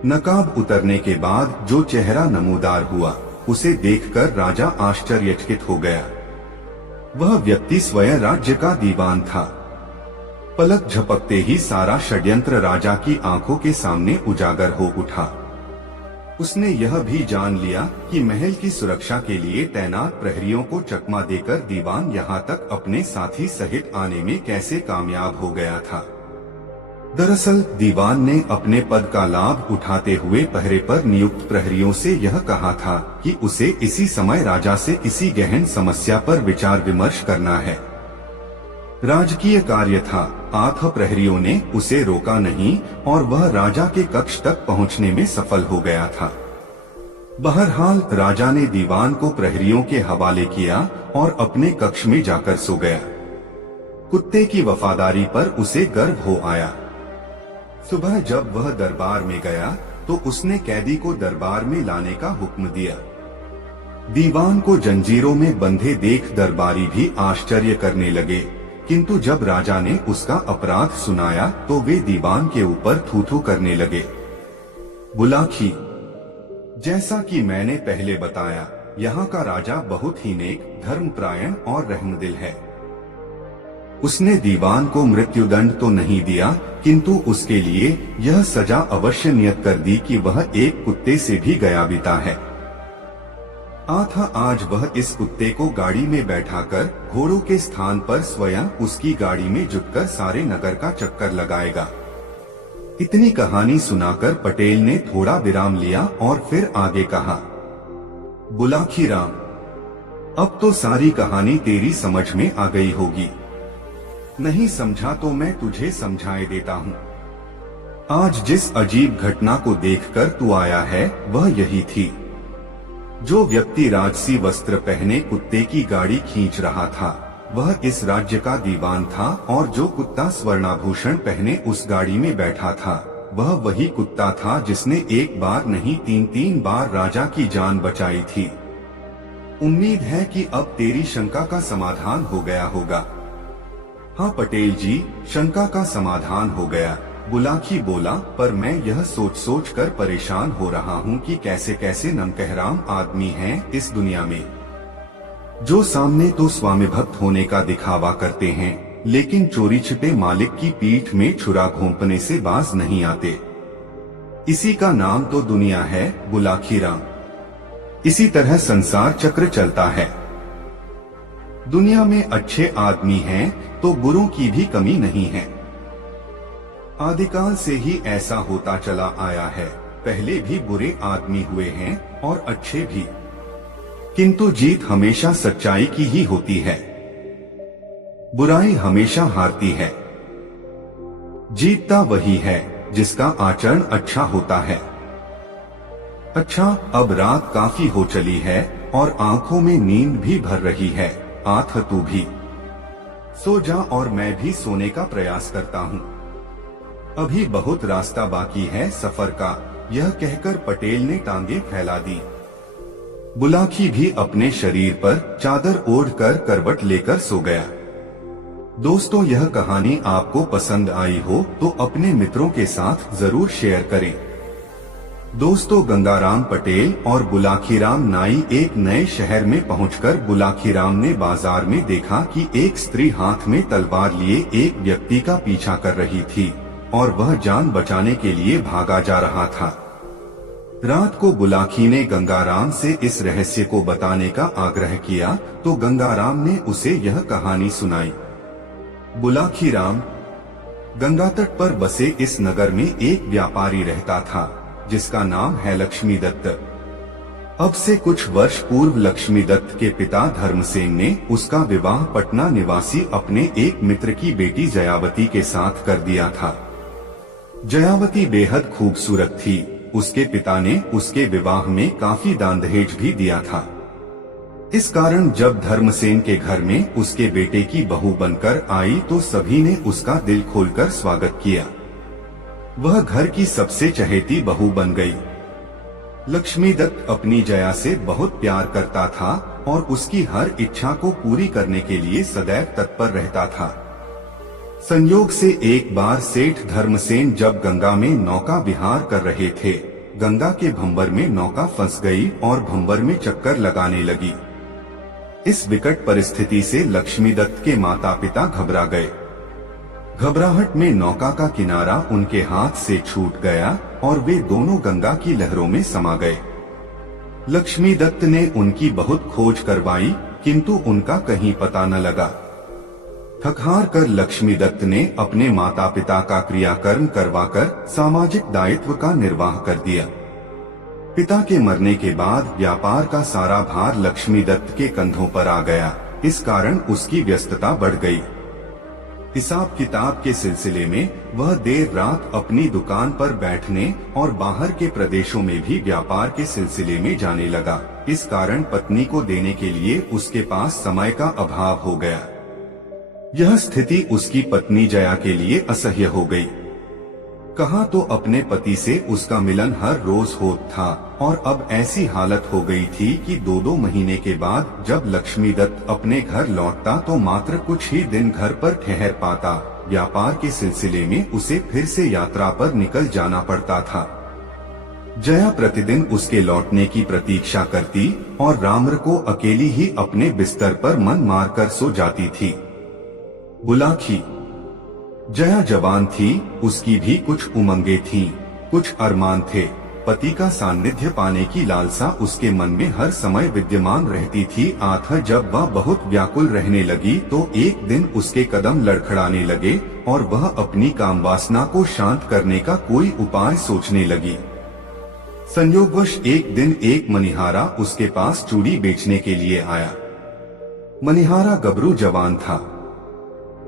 नकाब उतरने के बाद जो चेहरा नमूदार हुआ, उसे देखकर राजा आश्चर्यचकित हो गया। वह व्यक्ति स्वयं राज्य का दीवान था। पलक झपकते ही सारा षड्यंत्र राजा की आंखों के सामने उजागर हो उठा। उसने यह भी जान लिया कि महल की सुरक्षा के लिए तैनात प्रहरियों को चकमा देकर दीवान यहाँ तक अपने साथी सहित आने में कैसे कामयाब हो गया था। दरअसल दीवान ने अपने पद का लाभ उठाते हुए पहरे पर नियुक्त प्रहरियों से यह कहा था कि उसे इसी समय राजा से इसी गहन समस्या पर विचार विमर्श करना है। राजकीय कार्य था। 8 प्रहरियों ने उसे रोका नहीं और वह राजा के कक्ष तक पहुंचने में सफल हो गया था। बहरहाल राजा ने दीवान को प्रहरियों के हवाले किया और अपने कक्ष में जाकर सो गया। कुत्ते की वफादारी पर उसे गर्व हो आया। सुबह जब वह दरबार में गया तो उसने कैदी को दरबार में लाने का हुक्म दिया। दीवान को जंजीरों में बंधे देख दरबारी भी आश्चर्य करने लगे, किंतु जब राजा ने उसका अपराध सुनाया तो वे दीवान के ऊपर थू-थू करने लगे। बुलाखी, जैसा कि मैंने पहले बताया, यहाँ का राजा बहुत ही नेक, धर्मपरायण और रहमदिल है। उसने दीवान को मृत्युदंड तो नहीं दिया, किंतु उसके लिए यह सजा अवश्य नियत कर दी कि वह एक कुत्ते से भी गया बीता है। आज वह इस कुत्ते को गाड़ी में बैठाकर घोड़ों के स्थान पर स्वयं उसकी गाड़ी में जुटकर सारे नगर का चक्कर लगाएगा। इतनी कहानी सुनाकर पटेल ने थोड़ा विराम लिया और फिर आगे कहा, बुलाखी राम, अब तो सारी कहानी तेरी समझ में आ गई होगी। नहीं समझा तो मैं तुझे समझाए देता हूँ। आज जिस अजीब घटना को देखकर तू आया है वह यही थी। जो व्यक्ति राजसी वस्त्र पहने कुत्ते की गाड़ी खींच रहा था वह इस राज्य का दीवान था, और जो कुत्ता स्वर्णाभूषण पहने उस गाड़ी में बैठा था वह वही कुत्ता था जिसने एक बार नहीं 3 बार राजा की जान बचाई थी। उम्मीद है कि अब तेरी शंका का समाधान हो गया होगा। हाँ पटेल जी, शंका का समाधान हो गया, बुलाखी बोला, पर मैं यह सोच कर परेशान हो रहा हूँ कि कैसे कैसे नमकहराम आदमी हैं इस दुनिया में, जो सामने तो स्वामी भक्त होने का दिखावा करते हैं लेकिन चोरी छिपे मालिक की पीठ में छुरा घोंपने से बाज नहीं आते। इसी का नाम तो दुनिया है बुलाखी राम। इसी तरह संसार चक्र चलता है। दुनिया में अच्छे आदमी हैं तो बुरों की भी कमी नहीं है। आदिकाल से ही ऐसा होता चला आया है। पहले भी बुरे आदमी हुए हैं और अच्छे भी, किंतु जीत हमेशा सच्चाई की ही होती है। बुराई हमेशा हारती है। जीतता वही है जिसका आचरण अच्छा होता है। अच्छा, अब रात काफी हो चली है और आंखों में नींद भी भर रही है। आठ तू भी सो जा और मैं भी सोने का प्रयास करता हूँ। अभी बहुत रास्ता बाकी है सफर का। यह कहकर पटेल ने टांगे फैला दी। बुलाखी भी अपने शरीर पर चादर ओढ़कर करवट लेकर सो गया। दोस्तों, यह कहानी आपको पसंद आई हो तो अपने मित्रों के साथ जरूर शेयर करें। दोस्तों, गंगाराम पटेल और बुलाखीराम नाई एक नए शहर में पहुंचकर बुलाखीराम ने बाजार में देखा कि एक स्त्री हाथ में तलवार लिए एक व्यक्ति का पीछा कर रही थी और वह जान बचाने के लिए भागा जा रहा था। रात को बुलाखी ने गंगाराम से इस रहस्य को बताने का आग्रह किया तो गंगाराम ने उसे यह कहानी सुनाई। बुलाखीराम, गंगा तट पर बसे इस नगर में एक व्यापारी रहता था जिसका नाम है लक्ष्मीदत्त। अब से कुछ वर्ष पूर्व लक्ष्मीदत्त के पिता धर्मसेन ने उसका विवाह पटना निवासी अपने एक मित्र की बेटी जयावती के साथ कर दिया था। जयावती बेहद खूबसूरत थी। उसके पिता ने उसके विवाह में काफी दान दहेज भी दिया था। इस कारण जब धर्मसेन के घर में उसके बेटे की बहू बनकर आई तो सभी ने उसका दिल खोलकर स्वागत किया। वह घर की सबसे चहेती बहू बन गई। लक्ष्मीदत्त अपनी जया से बहुत प्यार करता था और उसकी हर इच्छा को पूरी करने के लिए सदैव तत्पर रहता था। संयोग से एक बार सेठ धर्मसेन जब गंगा में नौका विहार कर रहे थे, गंगा के भंवर में नौका फंस गई और भंवर में चक्कर लगाने लगी। इस विकट परिस्थिति से लक्ष्मीदत्त के माता पिता घबरा गए। घबराहट में नौका का किनारा उनके हाथ से छूट गया और वे दोनों गंगा की लहरों में समा गए। लक्ष्मीदत्त ने उनकी बहुत खोज करवाई किंतु उनका कहीं पता न लगा। थक-हार कर लक्ष्मीदत्त ने अपने माता पिता का क्रियाकर्म करवाकर सामाजिक दायित्व का निर्वाह कर दिया। पिता के मरने के बाद व्यापार का सारा भार लक्ष्मीदत्त के कंधों पर आ गया। इस कारण उसकी व्यस्तता बढ़ गई। हिसाब किताब के सिलसिले में वह देर रात अपनी दुकान पर बैठने और बाहर के प्रदेशों में भी व्यापार के सिलसिले में जाने लगा। इस कारण पत्नी को देने के लिए उसके पास समय का अभाव हो गया। यह स्थिति उसकी पत्नी जया के लिए असह्य हो गई। कहा तो अपने पति से उसका मिलन हर रोज होता था और अब ऐसी हालत हो गई थी कि 2-2 महीने के बाद जब लक्ष्मीदत्त अपने घर लौटता तो मात्र कुछ ही दिन घर पर ठहर पाता। व्यापार के सिलसिले में उसे फिर से यात्रा पर निकल जाना पड़ता था। जया प्रतिदिन उसके लौटने की प्रतीक्षा करती और राम्र को अकेली ही अपने बिस्तर पर मन मारकर सो जाती थी। बुलाखी। जया जवान थी, उसकी भी कुछ उमंगे थीं, कुछ अरमान थे। पति का सान्निध्य पाने की लालसा उसके मन में हर समय विद्यमान रहती थी। आखिर जब वह बहुत व्याकुल रहने लगी तो एक दिन उसके कदम लड़खड़ाने लगे और वह अपनी कामवासना को शांत करने का कोई उपाय सोचने लगी। संयोगवश एक दिन एक मनिहारा उसके पास चूड़ी बेचने के लिए आया। मनिहारा गबरू जवान था,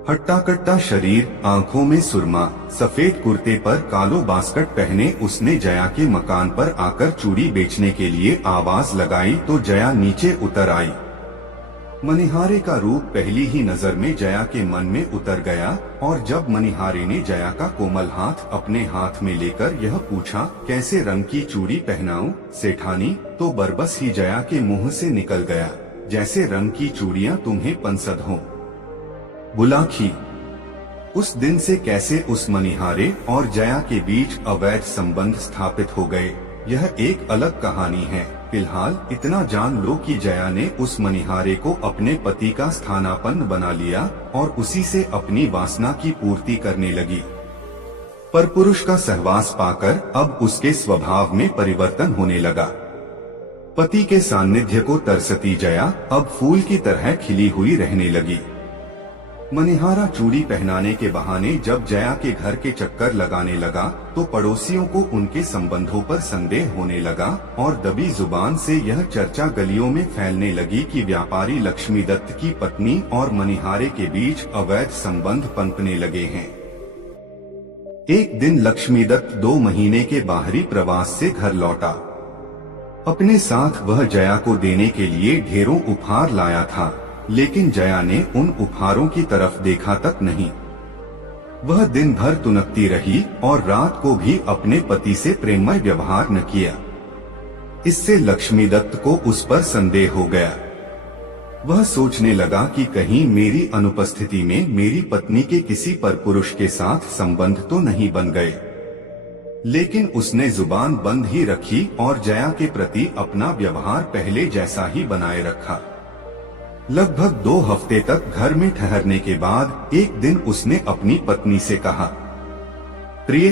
हट्टा कट्टा शरीर, आंखों में सुरमा, सफेद कुर्ते पर कालो बास्कट पहने उसने जया के मकान पर आकर चूड़ी बेचने के लिए आवाज लगाई तो जया नीचे उतर आई। मनिहारे का रूप पहली ही नजर में जया के मन में उतर गया और जब मनिहारे ने जया का कोमल हाथ अपने हाथ में लेकर यह पूछा, कैसे रंग की चूड़ी पहनाऊं सेठानी, तो बरबस ही जया के मुंह से निकल गया, जैसे रंग की चूड़ियां तुम्हें पंसद हों। बुलाखी। उस दिन से कैसे उस मनिहारे और जया के बीच अवैध संबंध स्थापित हो गए, यह एक अलग कहानी है। फिलहाल इतना जान लो कि जया ने उस मनिहारे को अपने पति का स्थानापन्न बना लिया और उसी से अपनी वासना की पूर्ति करने लगी। पर पुरुष का सहवास पाकर अब उसके स्वभाव में परिवर्तन होने लगा। पति के सान्निध्य को तरसती जया अब फूल की तरह खिली हुई रहने लगी। मनिहारा चूड़ी पहनाने के बहाने जब जया के घर के चक्कर लगाने लगा तो पड़ोसियों को उनके संबंधों पर संदेह होने लगा और दबी जुबान से यह चर्चा गलियों में फैलने लगी कि व्यापारी लक्ष्मीदत्त की पत्नी और मनिहारे के बीच अवैध संबंध पनपने लगे हैं। एक दिन लक्ष्मीदत्त 2 महीने के बाहरी प्रवास से घर लौटा। अपने साथ वह जया को देने के लिए ढेरों उपहार लाया था, लेकिन जया ने उन उपहारों की तरफ देखा तक नहीं। वह दिन भर तुनकती रही और रात को भी अपने पति से प्रेममय व्यवहार न किया। इससे लक्ष्मीदत्त को उस पर संदेह हो गया। वह सोचने लगा कि कहीं मेरी अनुपस्थिति में मेरी पत्नी के किसी परपुरुष के साथ संबंध तो नहीं बन गए। लेकिन उसने जुबान बंद ही रखी और जया के प्रति अपना व्यवहार पहले जैसा ही बनाए रखा। लगभग 2 हफ्ते तक घर में ठहरने के बाद एक दिन उसने अपनी पत्नी से कहा, प्रिय,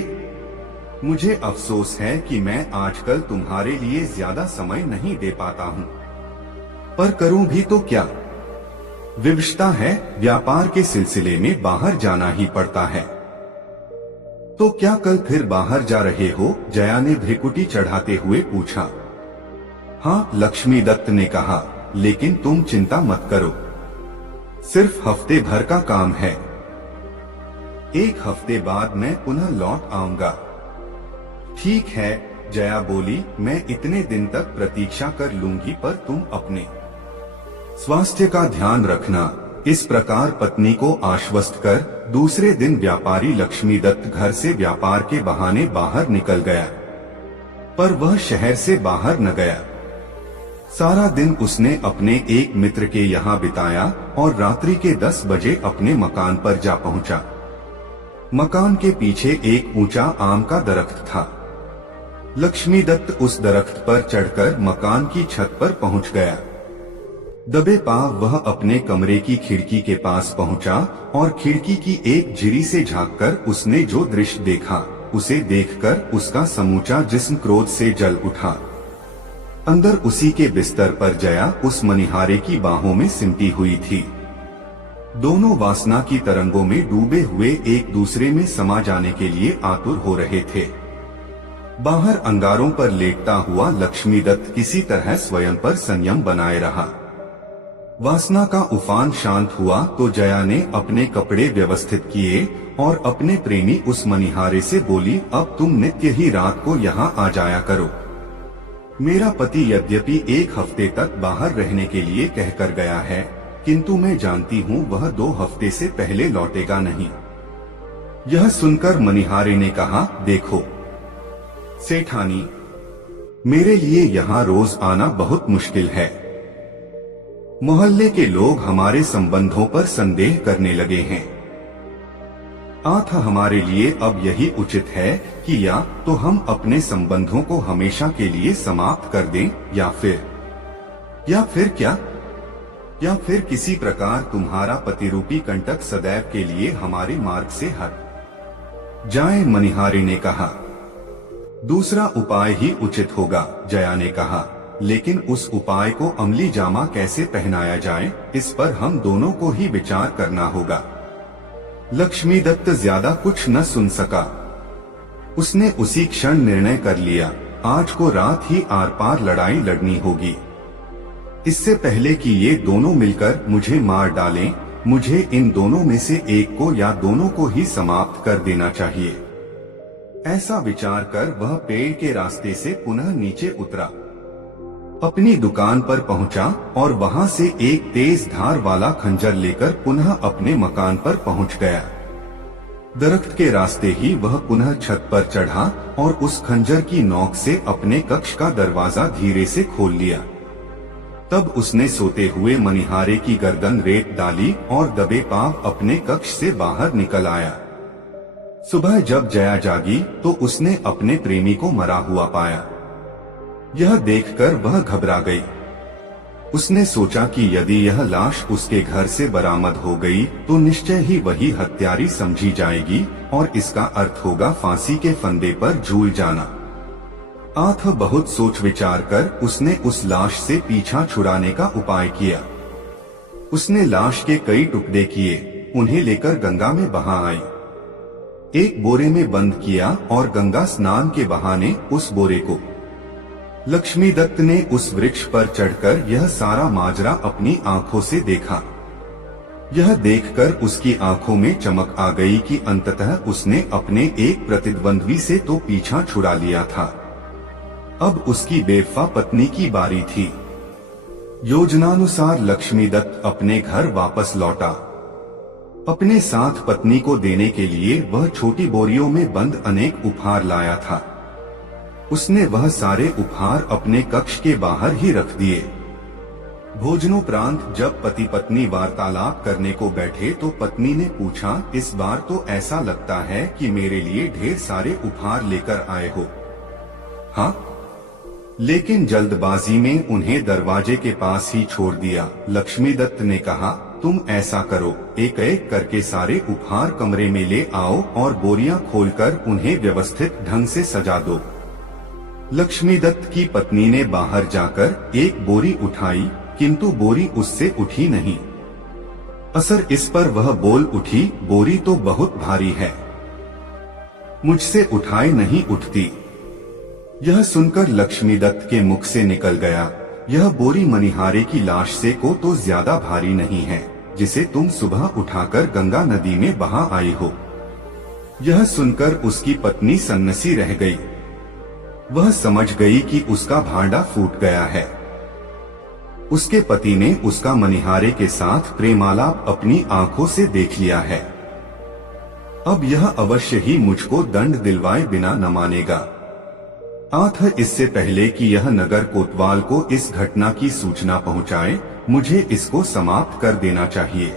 मुझे अफसोस है कि मैं आजकल तुम्हारे लिए ज्यादा समय नहीं दे पाता हूँ, पर करूँ भी तो क्या? विवशता है, व्यापार के सिलसिले में बाहर जाना ही पड़ता है। तो क्या कल फिर बाहर जा रहे हो? जया ने भ्रिकुटी चढ़ाते हुए पूछा। हाँ, लक्ष्मीदत्त ने कहा, लेकिन तुम चिंता मत करो, सिर्फ हफ्ते भर का काम है। 1 हफ्ते बाद मैं पुनः लौट आऊंगा। ठीक है, जया बोली, मैं इतने दिन तक प्रतीक्षा कर लूंगी, पर तुम अपने स्वास्थ्य का ध्यान रखना। इस प्रकार पत्नी को आश्वस्त कर दूसरे दिन व्यापारी लक्ष्मीदत्त घर से व्यापार के बहाने बाहर निकल गया, पर वह शहर से बाहर न गया। सारा दिन उसने अपने एक मित्र के यहाँ बिताया और रात्रि के 10 बजे अपने मकान पर जा पहुँचा। मकान के पीछे एक ऊंचा आम का दरख्त था। लक्ष्मीदत्त उस दरख्त पर चढ़कर मकान की छत पर पहुँच गया। दबे पांव वह अपने कमरे की खिड़की के पास पहुँचा और खिड़की की एक झिरी से झांककर उसने जो दृश्य देखा, उसे देखकर उसका समूचा जिस्म क्रोध से जल उठा। अंदर उसी के बिस्तर पर जया उस मनिहारे की बाहों में सिमटी हुई थी। दोनों वासना की तरंगों में डूबे हुए एक दूसरे में समा जाने के लिए आतुर हो रहे थे। बाहर अंगारों पर लेटता हुआ लक्ष्मीदत्त किसी तरह स्वयं पर संयम बनाए रहा। वासना का उफान शांत हुआ तो जया ने अपने कपड़े व्यवस्थित किए और अपने प्रेमी उस मनिहारे से बोली, अब तुम नित्य ही रात को यहाँ आ जाया करो। मेरा पति यद्यपि 1 हफ्ते तक बाहर रहने के लिए कहकर गया है, किंतु मैं जानती हूँ वह 2 हफ्ते से पहले लौटेगा नहीं। यह सुनकर मनिहारे ने कहा, देखो सेठानी, मेरे लिए यहाँ रोज आना बहुत मुश्किल है। मोहल्ले के लोग हमारे संबंधों पर संदेह करने लगे हैं। हमारे लिए अब यही उचित है कि या तो हम अपने संबंधों को हमेशा के लिए समाप्त कर दें या फिर क्या? या फिर किसी प्रकार तुम्हारा पतिरूपी कंटक सदैव के लिए हमारे मार्ग से हट जाए। मनिहारी ने कहा, दूसरा उपाय ही उचित होगा। जया ने कहा, लेकिन उस उपाय को अमली जामा कैसे पहनाया जाए, इस पर हम दोनों को ही विचार करना होगा। लक्ष्मीदत्त ज्यादा कुछ न सुन सका। उसने उसी क्षण निर्णय कर लिया, आज को रात ही आर पार लड़ाई लड़नी होगी। इससे पहले कि ये दोनों मिलकर मुझे मार डालें, मुझे इन दोनों में से एक को या दोनों को ही समाप्त कर देना चाहिए। ऐसा विचार कर वह पेड़ के रास्ते से पुनः नीचे उतरा, अपनी दुकान पर पहुंचा और वहां से एक तेज धार वाला खंजर लेकर पुनः अपने मकान पर पहुंच गया। दरख्त के रास्ते ही वह पुनः छत पर चढ़ा और उस खंजर की नोक से अपने कक्ष का दरवाजा धीरे से खोल लिया। तब उसने सोते हुए मनिहारे की गर्दन रेत डाली और दबे पांव अपने कक्ष से बाहर निकल आया। सुबह जब जया जागी तो उसने अपने प्रेमी को मरा हुआ पाया। यह देखकर वह घबरा गई। उसने सोचा कि यदि यह लाश उसके घर से बरामद हो गई तो निश्चय ही वही हत्यारी समझी जाएगी और इसका अर्थ होगा फांसी के फंदे पर झूल जाना। बहुत सोच विचार कर उसने उस लाश से पीछा छुड़ाने का उपाय किया। उसने लाश के कई टुकड़े किए, उन्हें लेकर गंगा में बहा आई। एक बोरे में बंद किया और गंगा स्नान के बहाने उस बोरे को लक्ष्मीदत्त ने उस वृक्ष पर चढ़कर यह सारा माजरा अपनी आंखों से देखा। यह देखकर उसकी आंखों में चमक आ गई कि अंततः उसने अपने एक प्रतिद्वंद्वी से तो पीछा छुड़ा लिया था, अब उसकी बेवफा पत्नी की बारी थी। योजनानुसार लक्ष्मीदत्त अपने घर वापस लौटा। अपने साथ पत्नी को देने के लिए वह छोटी बोरियों में बंद अनेक उपहार लाया था। उसने वह सारे उपहार अपने कक्ष के बाहर ही रख दिए। भोजनोपरांत जब पति पत्नी वार्तालाप करने को बैठे तो पत्नी ने पूछा, इस बार तो ऐसा लगता है कि मेरे लिए ढेर सारे उपहार लेकर आए हो। हाँ, लेकिन जल्दबाजी में उन्हें दरवाजे के पास ही छोड़ दिया। लक्ष्मीदत्त ने कहा, तुम ऐसा करो, एक एक करके सारे उपहार कमरे में ले आओ और बोरियां खोलकर उन्हें व्यवस्थित ढंग से सजा दो। लक्ष्मीदत्त की पत्नी ने बाहर जाकर एक बोरी उठाई, किंतु बोरी उससे उठी नहीं। असर इस पर वह बोल उठी, बोरी तो बहुत भारी है, मुझसे उठाए नहीं उठती। यह सुनकर लक्ष्मीदत्त के मुख से निकल गया, यह बोरी मनिहारे की लाश से को तो ज्यादा भारी नहीं है, जिसे तुम सुबह उठाकर गंगा नदी में बहा आई हो। यह सुनकर उसकी पत्नी सन्नसी रह गई। वह समझ गई कि उसका भांडा फूट गया है। उसके पति ने उसका मनिहारे के साथ प्रेमालाप अपनी आंखों से देख लिया है। अब यह अवश्य ही मुझको दंड दिलवाए बिना न मानेगा। इससे पहले कि यह नगर कोतवाल को इस घटना की सूचना पहुंचाए, मुझे इसको समाप्त कर देना चाहिए।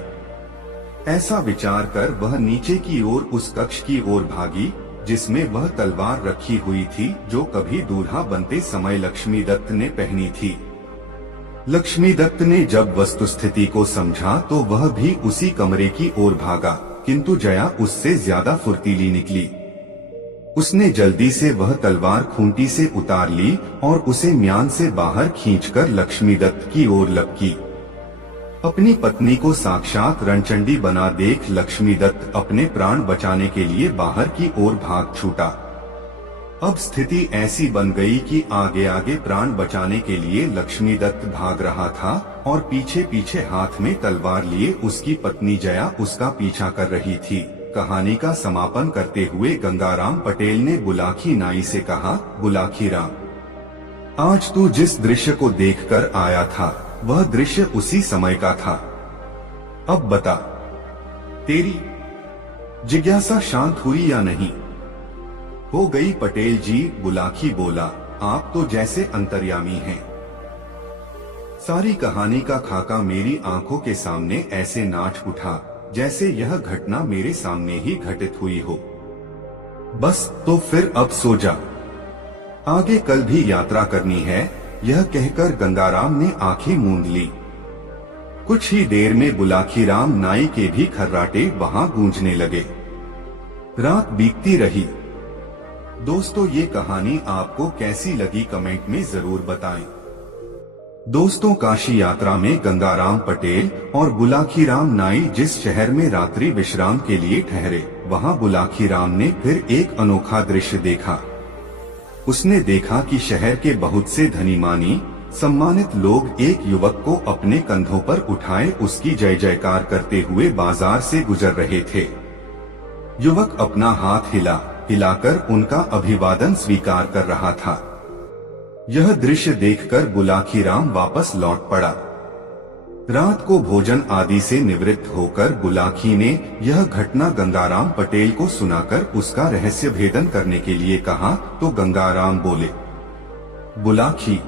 ऐसा विचार कर वह नीचे की ओर उस कक्ष की ओर भागी जिसमें वह तलवार रखी हुई थी जो कभी दूल्हा बनते समय लक्ष्मीदत्त ने पहनी थी। लक्ष्मीदत्त ने जब वस्तुस्थिति को समझा तो वह भी उसी कमरे की ओर भागा, किंतु जया उससे ज्यादा फुर्तीली निकली। उसने जल्दी से वह तलवार खूंटी से उतार ली और उसे म्यान से बाहर खींचकर लक्ष्मीदत्त की ओर लपकी। अपनी पत्नी को साक्षात रणचंडी बना देख लक्ष्मीदत्त अपने प्राण बचाने के लिए बाहर की ओर भाग छूटा। अब स्थिति ऐसी बन गई कि आगे आगे प्राण बचाने के लिए लक्ष्मीदत्त भाग रहा था और पीछे पीछे हाथ में तलवार लिए उसकी पत्नी जया उसका पीछा कर रही थी। कहानी का समापन करते हुए गंगाराम पटेल ने बुलाकी नाई से कहा, बुलाकी राम, आज तू जिस दृश्य को देखकर आया था वह दृश्य उसी समय का था। अब बता, तेरी जिज्ञासा शांत हुई या नहीं? हो गई पटेल जी, बुलाकी बोला, आप तो जैसे अंतर्यामी हैं। सारी कहानी का खाका मेरी आंखों के सामने ऐसे नाच उठा जैसे यह घटना मेरे सामने ही घटित हुई हो। बस तो फिर अब सो जा, आगे कल भी यात्रा करनी है। यह कहकर गंगाराम ने आंखें मूंद ली। कुछ ही देर में बुलाकी राम नाई के भी खर्राटे वहां गूंजने लगे। रात बीतती रही। दोस्तों, ये कहानी आपको कैसी लगी कमेंट में जरूर बताएं। दोस्तों, काशी यात्रा में गंगाराम पटेल और बुलाकी राम नाई जिस शहर में रात्रि विश्राम के लिए ठहरे, वहां बुलाकी राम ने फिर एक अनोखा दृश्य देखा। उसने देखा कि शहर के बहुत से धनी मानी सम्मानित लोग एक युवक को अपने कंधों पर उठाए उसकी जय जयकार करते हुए बाजार से गुजर रहे थे। युवक अपना हाथ हिलाकर उनका अभिवादन स्वीकार कर रहा था। यह दृश्य देखकर बुलाकी राम वापस लौट पड़ा। रात को भोजन आदि से निवृत्त होकर बुलाकी ने यह घटना गंगाराम पटेल को सुनाकर उसका रहस्य भेदन करने के लिए कहा तो गंगाराम बोले, बुलाकी,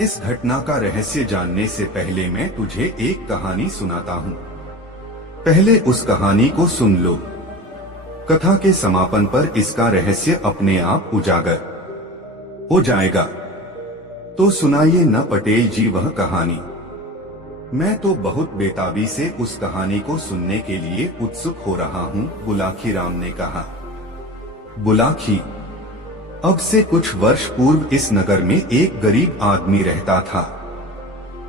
इस घटना का रहस्य जानने से पहले मैं तुझे एक कहानी सुनाता हूँ। पहले उस कहानी को सुन लो। कथा के समापन पर इसका रहस्य अपने आप उजागर हो जाएगा। तो सुनाइए न पटेल जी वह कहानी। मैं तो बहुत बेताबी से उस कहानी को सुनने के लिए उत्सुक हो रहा हूँ, बुलाकी राम ने कहा। बुलाकी, अब से कुछ वर्ष पूर्व इस नगर में एक गरीब आदमी रहता था।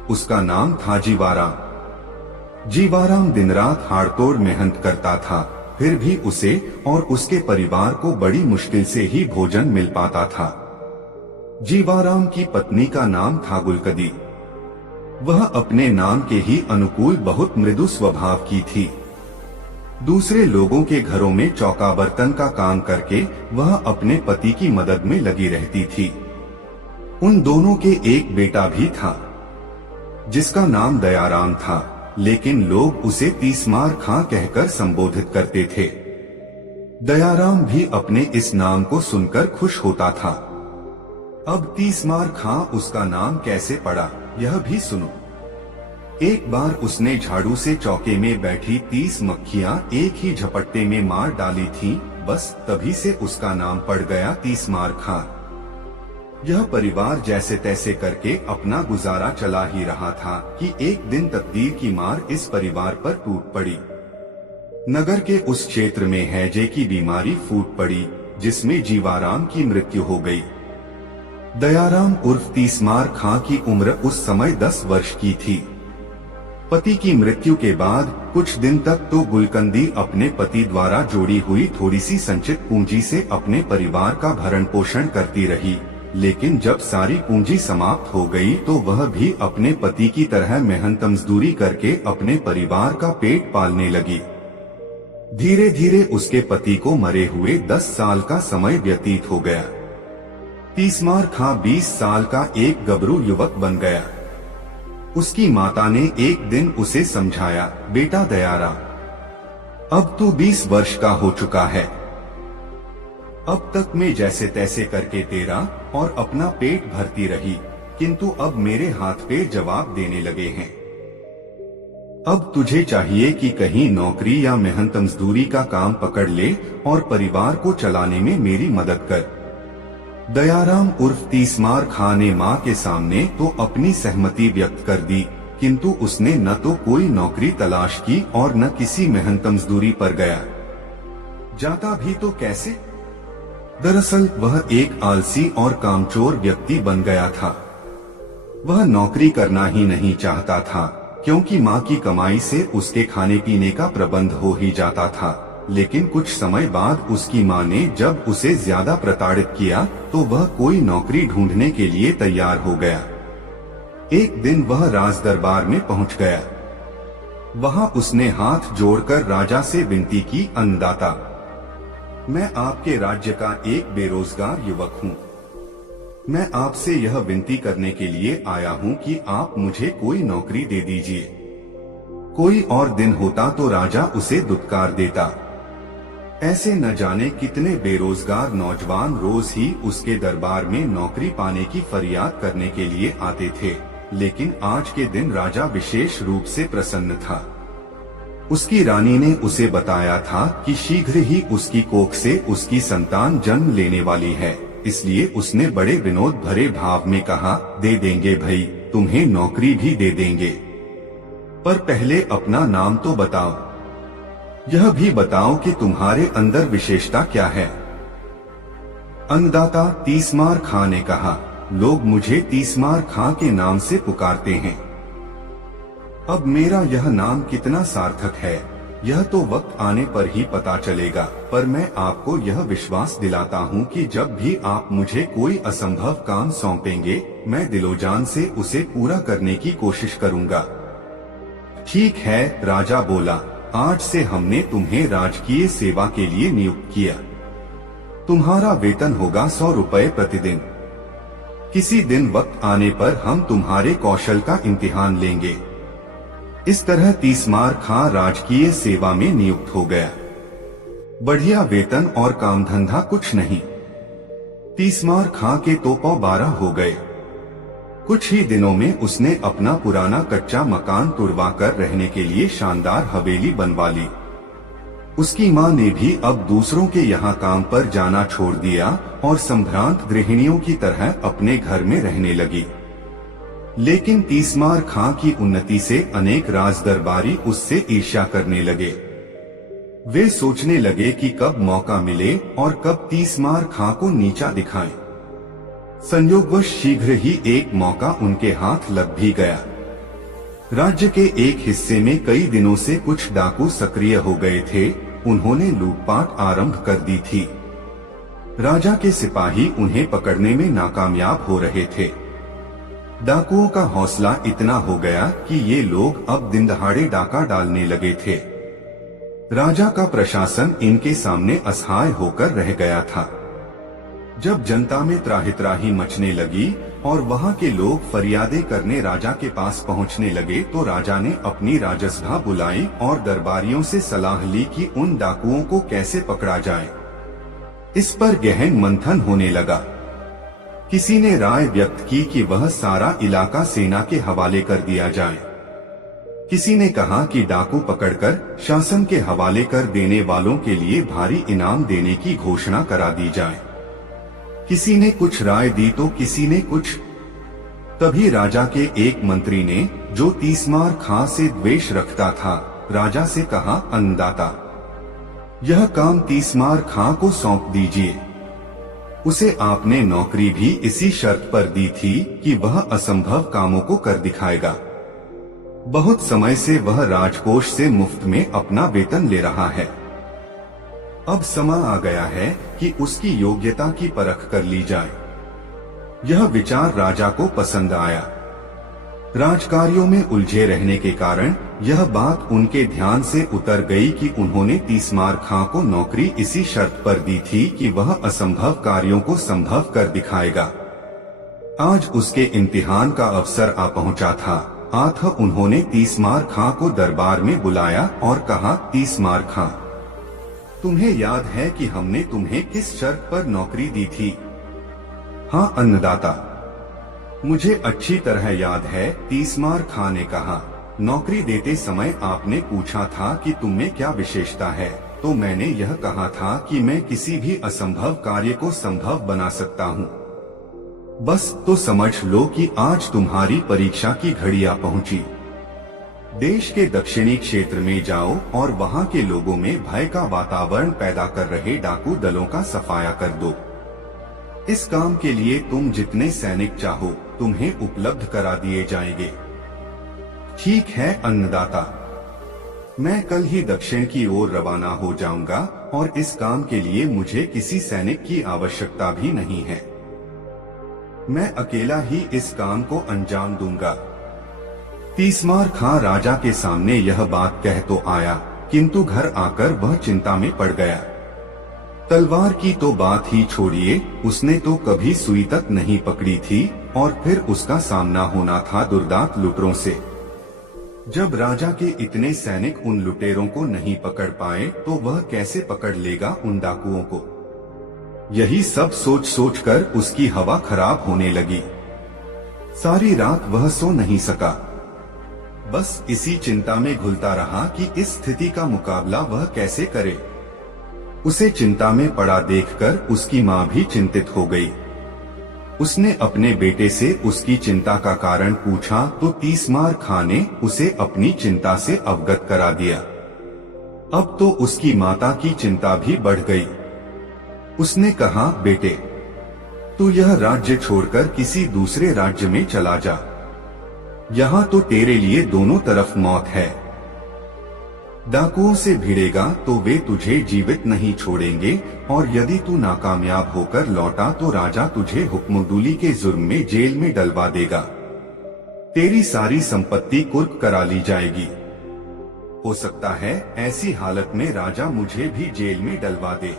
उसका नाम था जीवाराम। जीवाराम दिन रात हाड़तोड़ मेहनत करता था, फिर भी उसे और उसके परिवार को बड़ी मुश्किल से ही भोजन मिल पाता था। जीवाराम की पत्नी का नाम था गुलकदी। वह अपने नाम के ही अनुकूल बहुत मृदु स्वभाव की थी। दूसरे लोगों के घरों में चौका बर्तन का काम करके वह अपने पति की मदद में लगी रहती थी। उन दोनों के एक बेटा भी था जिसका नाम दयाराम था, लेकिन लोग उसे तीसमार खां कहकर संबोधित करते थे। दयाराम भी अपने इस नाम को सुनकर खुश होता था। अब तीसमार खां उसका नाम कैसे पड़ा यह भी सुनो। एक बार उसने झाड़ू से चौके में बैठी 30 मक्खियां एक ही झपट्टे में मार डाली थीं, बस तभी से उसका नाम पड़ गया तीसमार खां। यह परिवार जैसे तैसे करके अपना गुजारा चला ही रहा था कि एक दिन तकदीर की मार इस परिवार पर टूट पड़ी। नगर के उस क्षेत्र में हैजे की बीमारी फूट पड़ी जिसमें जीवाराम की मृत्यु हो गई। दयाराम उर्फ तीसमार खां की उम्र उस समय 10 वर्ष की थी। पति की मृत्यु के बाद कुछ दिन तक तो गुलकंदी अपने पति द्वारा जोड़ी हुई थोड़ी सी संचित पूंजी से अपने परिवार का भरण पोषण करती रही, लेकिन जब सारी पूंजी समाप्त हो गई तो वह भी अपने पति की तरह मेहनत मजदूरी करके अपने परिवार का पेट पालने लगी। धीरे धीरे उसके पति को मरे हुए 10 साल का समय व्यतीत हो गया। तीसमार खां 20 साल का एक गबरू युवक बन गया। उसकी माता ने एक दिन उसे समझाया, बेटा दयाराम, अब तू 20 वर्ष का हो चुका है। अब तक मैं जैसे तैसे करके तेरा और अपना पेट भरती रही, किंतु अब मेरे हाथ पैर जवाब देने लगे हैं। अब तुझे चाहिए कि कहीं नौकरी या मेहनत मजदूरी का काम पकड़ ले और परिवार को चलाने में मेरी मदद कर। दयाराम उर्फ तीसमार खां ने मां के सामने तो अपनी सहमति व्यक्त कर दी, किंतु उसने न तो कोई नौकरी तलाश की और न किसी मेहनत मजदूरी पर गया। जाता भी तो कैसे? दरअसल वह एक आलसी और कामचोर व्यक्ति बन गया था। वह नौकरी करना ही नहीं चाहता था, क्योंकि मां की कमाई से उसके खाने पीने का प्रबंध हो ही जाता था। लेकिन कुछ समय बाद उसकी माँ ने जब उसे ज्यादा प्रताड़ित किया तो वह कोई नौकरी ढूंढने के लिए तैयार हो गया। एक दिन वह राज दरबार में पहुंच गया। वहां उसने हाथ जोड़कर राजा से विनती की, अन्नदाता, मैं आपके राज्य का एक बेरोजगार युवक हूँ। मैं आपसे यह विनती करने के लिए आया हूँ कि आप मुझे कोई नौकरी दे दीजिए। कोई और दिन होता तो राजा उसे दुत्कार देता। ऐसे न जाने कितने बेरोजगार नौजवान रोज ही उसके दरबार में नौकरी पाने की फरियाद करने के लिए आते थे, लेकिन आज के दिन राजा विशेष रूप से प्रसन्न था। उसकी रानी ने उसे बताया था कि शीघ्र ही उसकी कोख से उसकी संतान जन्म लेने वाली है, इसलिए उसने बड़े विनोद भरे भाव में कहा, दे देंगे भाई, तुम्हें नौकरी भी दे देंगे, पर पहले अपना नाम तो बताओ। यह भी बताओ कि तुम्हारे अंदर विशेषता क्या है। अन्नदाता तीसमार खां ने कहा, लोग मुझे तीसमार खां के नाम से पुकारते हैं। अब मेरा यह नाम कितना सार्थक है यह तो वक्त आने पर ही पता चलेगा, पर मैं आपको यह विश्वास दिलाता हूँ कि जब भी आप मुझे कोई असंभव काम सौंपेंगे मैं दिलोजान से उसे पूरा करने की कोशिश करूँगा। ठीक है, राजा बोला, आज से हमने तुम्हें राजकीय सेवा के लिए नियुक्त किया। तुम्हारा वेतन होगा 100 रुपए प्रतिदिन। किसी दिन वक्त आने पर हम तुम्हारे कौशल का इम्तिहान लेंगे। इस तरह तीसमार खां राजकीय सेवा में नियुक्त हो गया। बढ़िया वेतन और काम धंधा कुछ नहीं। तीसमार खां के तो पौ 12 हो गए। कुछ ही दिनों में उसने अपना पुराना कच्चा मकान तुड़वाकर रहने के लिए शानदार हवेली बनवा ली। उसकी माँ ने भी अब दूसरों के यहाँ काम पर जाना छोड़ दिया और संभ्रांत गृहिणियों की तरह अपने घर में रहने लगी। लेकिन तीसमार खां की उन्नति से अनेक राजदरबारी उससे ईर्ष्या करने लगे। वे सोचने लगे कि कब मौका मिले और कब तीसमार खां को नीचा दिखाएं। संयोगवश शीघ्र ही एक मौका उनके हाथ लग भी गया। राज्य के एक हिस्से में कई दिनों से कुछ डाकू सक्रिय हो गए थे। उन्होंने लूटपाट आरंभ कर दी थी। राजा के सिपाही उन्हें पकड़ने में नाकामयाब हो रहे थे। डाकुओं का हौसला इतना हो गया कि ये लोग अब दिन दहाड़े डाका डालने लगे थे। राजा का प्रशासन इनके सामने असहाय होकर रह गया था। जब जनता में त्राहि मचने लगी और वहां के लोग फरियादें करने राजा के पास पहुंचने लगे तो राजा ने अपनी राजसभा बुलाई और दरबारियों से सलाह ली कि उन डाकुओं को कैसे पकड़ा जाए। इस पर गहन मंथन होने लगा। किसी ने राय व्यक्त की कि वह सारा इलाका सेना के हवाले कर दिया जाए। किसी ने कहा कि डाकू पकड़कर शासन के हवाले कर देने वालों के लिए भारी इनाम देने की घोषणा करा दी जाए। किसी ने कुछ राय दी तो किसी ने कुछ। तभी राजा के एक मंत्री ने, जो तीसमार खां से द्वेष रखता था, राजा से कहा, अन्नदाता, यह काम तीसमार खां को सौंप दीजिए। उसे आपने नौकरी भी इसी शर्त पर दी थी कि वह असंभव कामों को कर दिखाएगा। बहुत समय से वह राजकोष से मुफ्त में अपना वेतन ले रहा है। अब समय आ गया है कि उसकी योग्यता की परख कर ली जाए। यह विचार राजा को पसंद आया। राजकार्यों में उलझे रहने के कारण यह बात उनके ध्यान से उतर गई कि उन्होंने तीसमार खां को नौकरी इसी शर्त पर दी थी कि वह असंभव कार्यों को संभव कर दिखाएगा। आज उसके इम्तिहान का अवसर आ पहुंचा था। उन्होंने तीसमार खां को दरबार में बुलाया और कहा, तीसमार खां, तुम्हें याद है कि हमने तुम्हें किस शर्त पर नौकरी दी थी? हाँ अन्नदाता, मुझे अच्छी तरह याद है, तीसमार खां ने कहा। नौकरी देते समय आपने पूछा था कि तुममें क्या विशेषता है, तो मैंने यह कहा था कि मैं किसी भी असंभव कार्य को संभव बना सकता हूँ। बस तो समझ लो कि आज तुम्हारी परीक्षा की घड़ी आ पहुँची। देश के दक्षिणी क्षेत्र में जाओ और वहाँ के लोगों में भय का वातावरण पैदा कर रहे डाकू दलों का सफाया कर दो। इस काम के लिए तुम जितने सैनिक चाहो तुम्हें उपलब्ध करा दिए जाएंगे। ठीक है अन्नदाता। मैं कल ही दक्षिण की ओर रवाना हो जाऊंगा और इस काम के लिए मुझे किसी सैनिक की आवश्यकता भी नहीं है। मैं अकेला ही इस काम को अंजाम दूंगा। तीसमार खां राजा के सामने यह बात कह तो आया, किंतु घर आकर वह चिंता में पड़ गया। तलवार की तो बात ही छोड़िए, उसने तो कभी सुई तक नहीं पकड़ी थी और फिर उसका सामना होना था दुर्दांत लुटेरों से। जब राजा के इतने सैनिक उन लुटेरों को नहीं पकड़ पाए तो वह कैसे पकड़ लेगा उन डाकुओं को। यही सब सोच सोच कर उसकी हवा खराब होने लगी। सारी रात वह सो नहीं सका। बस इसी चिंता में घुलता रहा कि इस स्थिति का मुकाबला वह कैसे करे। उसे चिंता में पड़ा देखकर उसकी माँ भी चिंतित हो गई। उसने अपने बेटे से उसकी चिंता का कारण पूछा तो तीसमार खां ने उसे अपनी चिंता से अवगत करा दिया। अब तो उसकी माता की चिंता भी बढ़ गई। उसने कहा, बेटे, तू यह राज्य छोड़कर किसी दूसरे राज्य में चला जा। यहाँ तो तेरे लिए दोनों तरफ मौत है। डाकुओं से भिड़ेगा तो वे तुझे जीवित नहीं छोड़ेंगे और यदि तू नाकामयाब होकर लौटा तो राजा तुझे हुक्मदुली के जुर्म में जेल में डलवा देगा। तेरी सारी संपत्ति कुर्क करा ली जाएगी। हो सकता है ऐसी हालत में राजा मुझे भी जेल में डलवा दे।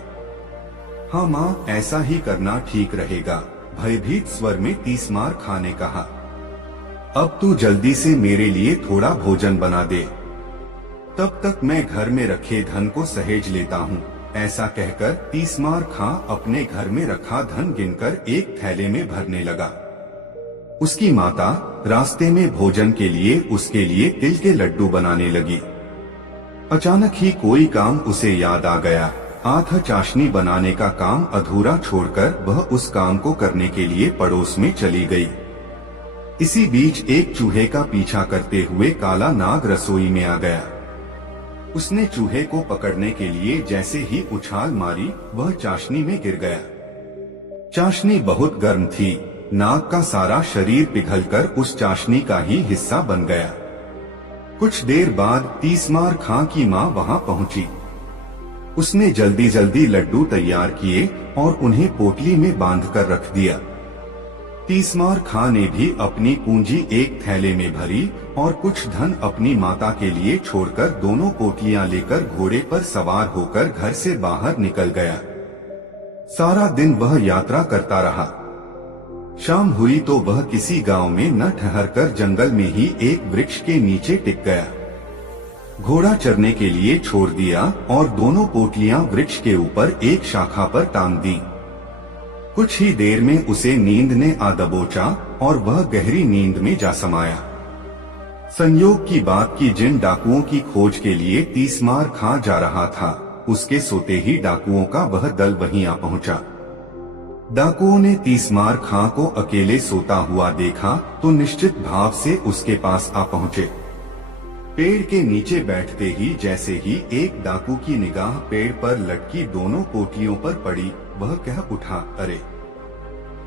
हाँ माँ, ऐसा ही करना ठीक रहेगा, भयभीत स्वर में तीसमार खां ने कहा। अब तू जल्दी से मेरे लिए थोड़ा भोजन बना दे, तब तक मैं घर में रखे धन को सहेज लेता हूँ। ऐसा कहकर तीसमार खां अपने घर में रखा धन गिनकर एक थैले में भरने लगा। उसकी माता रास्ते में भोजन के लिए उसके लिए तिल के लड्डू बनाने लगी। अचानक ही कोई काम उसे याद आ गया। आधा चाशनी बनाने का काम अधूरा छोड़कर वह उस काम को करने के लिए पड़ोस में चली गई। इसी बीच एक चूहे का पीछा करते हुए काला नाग रसोई में आ गया। उसने चूहे को पकड़ने के लिए जैसे ही उछाल मारी, वह चाशनी में गिर गया। चाशनी बहुत गर्म थी। नाग का सारा शरीर पिघलकर उस चाशनी का ही हिस्सा बन गया। कुछ देर बाद तीसमार खां की माँ वहां पहुंची। उसने जल्दी जल्दी लड्डू तैयार किए और उन्हें पोटली में बांधकर रख दिया। तीसमार खां ने भी अपनी पूंजी एक थैले में भरी और कुछ धन अपनी माता के लिए छोड़कर दोनों पोटलियां लेकर घोड़े पर सवार होकर घर से बाहर निकल गया। सारा दिन वह यात्रा करता रहा। शाम हुई तो वह किसी गांव में न ठहरकर जंगल में ही एक वृक्ष के नीचे टिक गया। घोड़ा चरने के लिए छोड़ दिया और दोनों पोटलियां वृक्ष के ऊपर एक शाखा पर टांग दी। कुछ ही देर में उसे नींद ने आ दबोचा और वह गहरी नींद में जा समाया। संयोग की बात कि जिन डाकुओं की खोज के लिए तीसमार खां जा रहा था, उसके सोते ही डाकुओं का वह दल वहीं आ पहुंचा। डाकुओं ने तीसमार खां को अकेले सोता हुआ देखा तो निश्चित भाव से उसके पास आ पहुंचे। पेड़ के नीचे बैठते ही जैसे ही एक डाकू की निगाह पेड़ पर लटकी दोनों पोटलियों पर पड़ी, वह कह उठा, अरे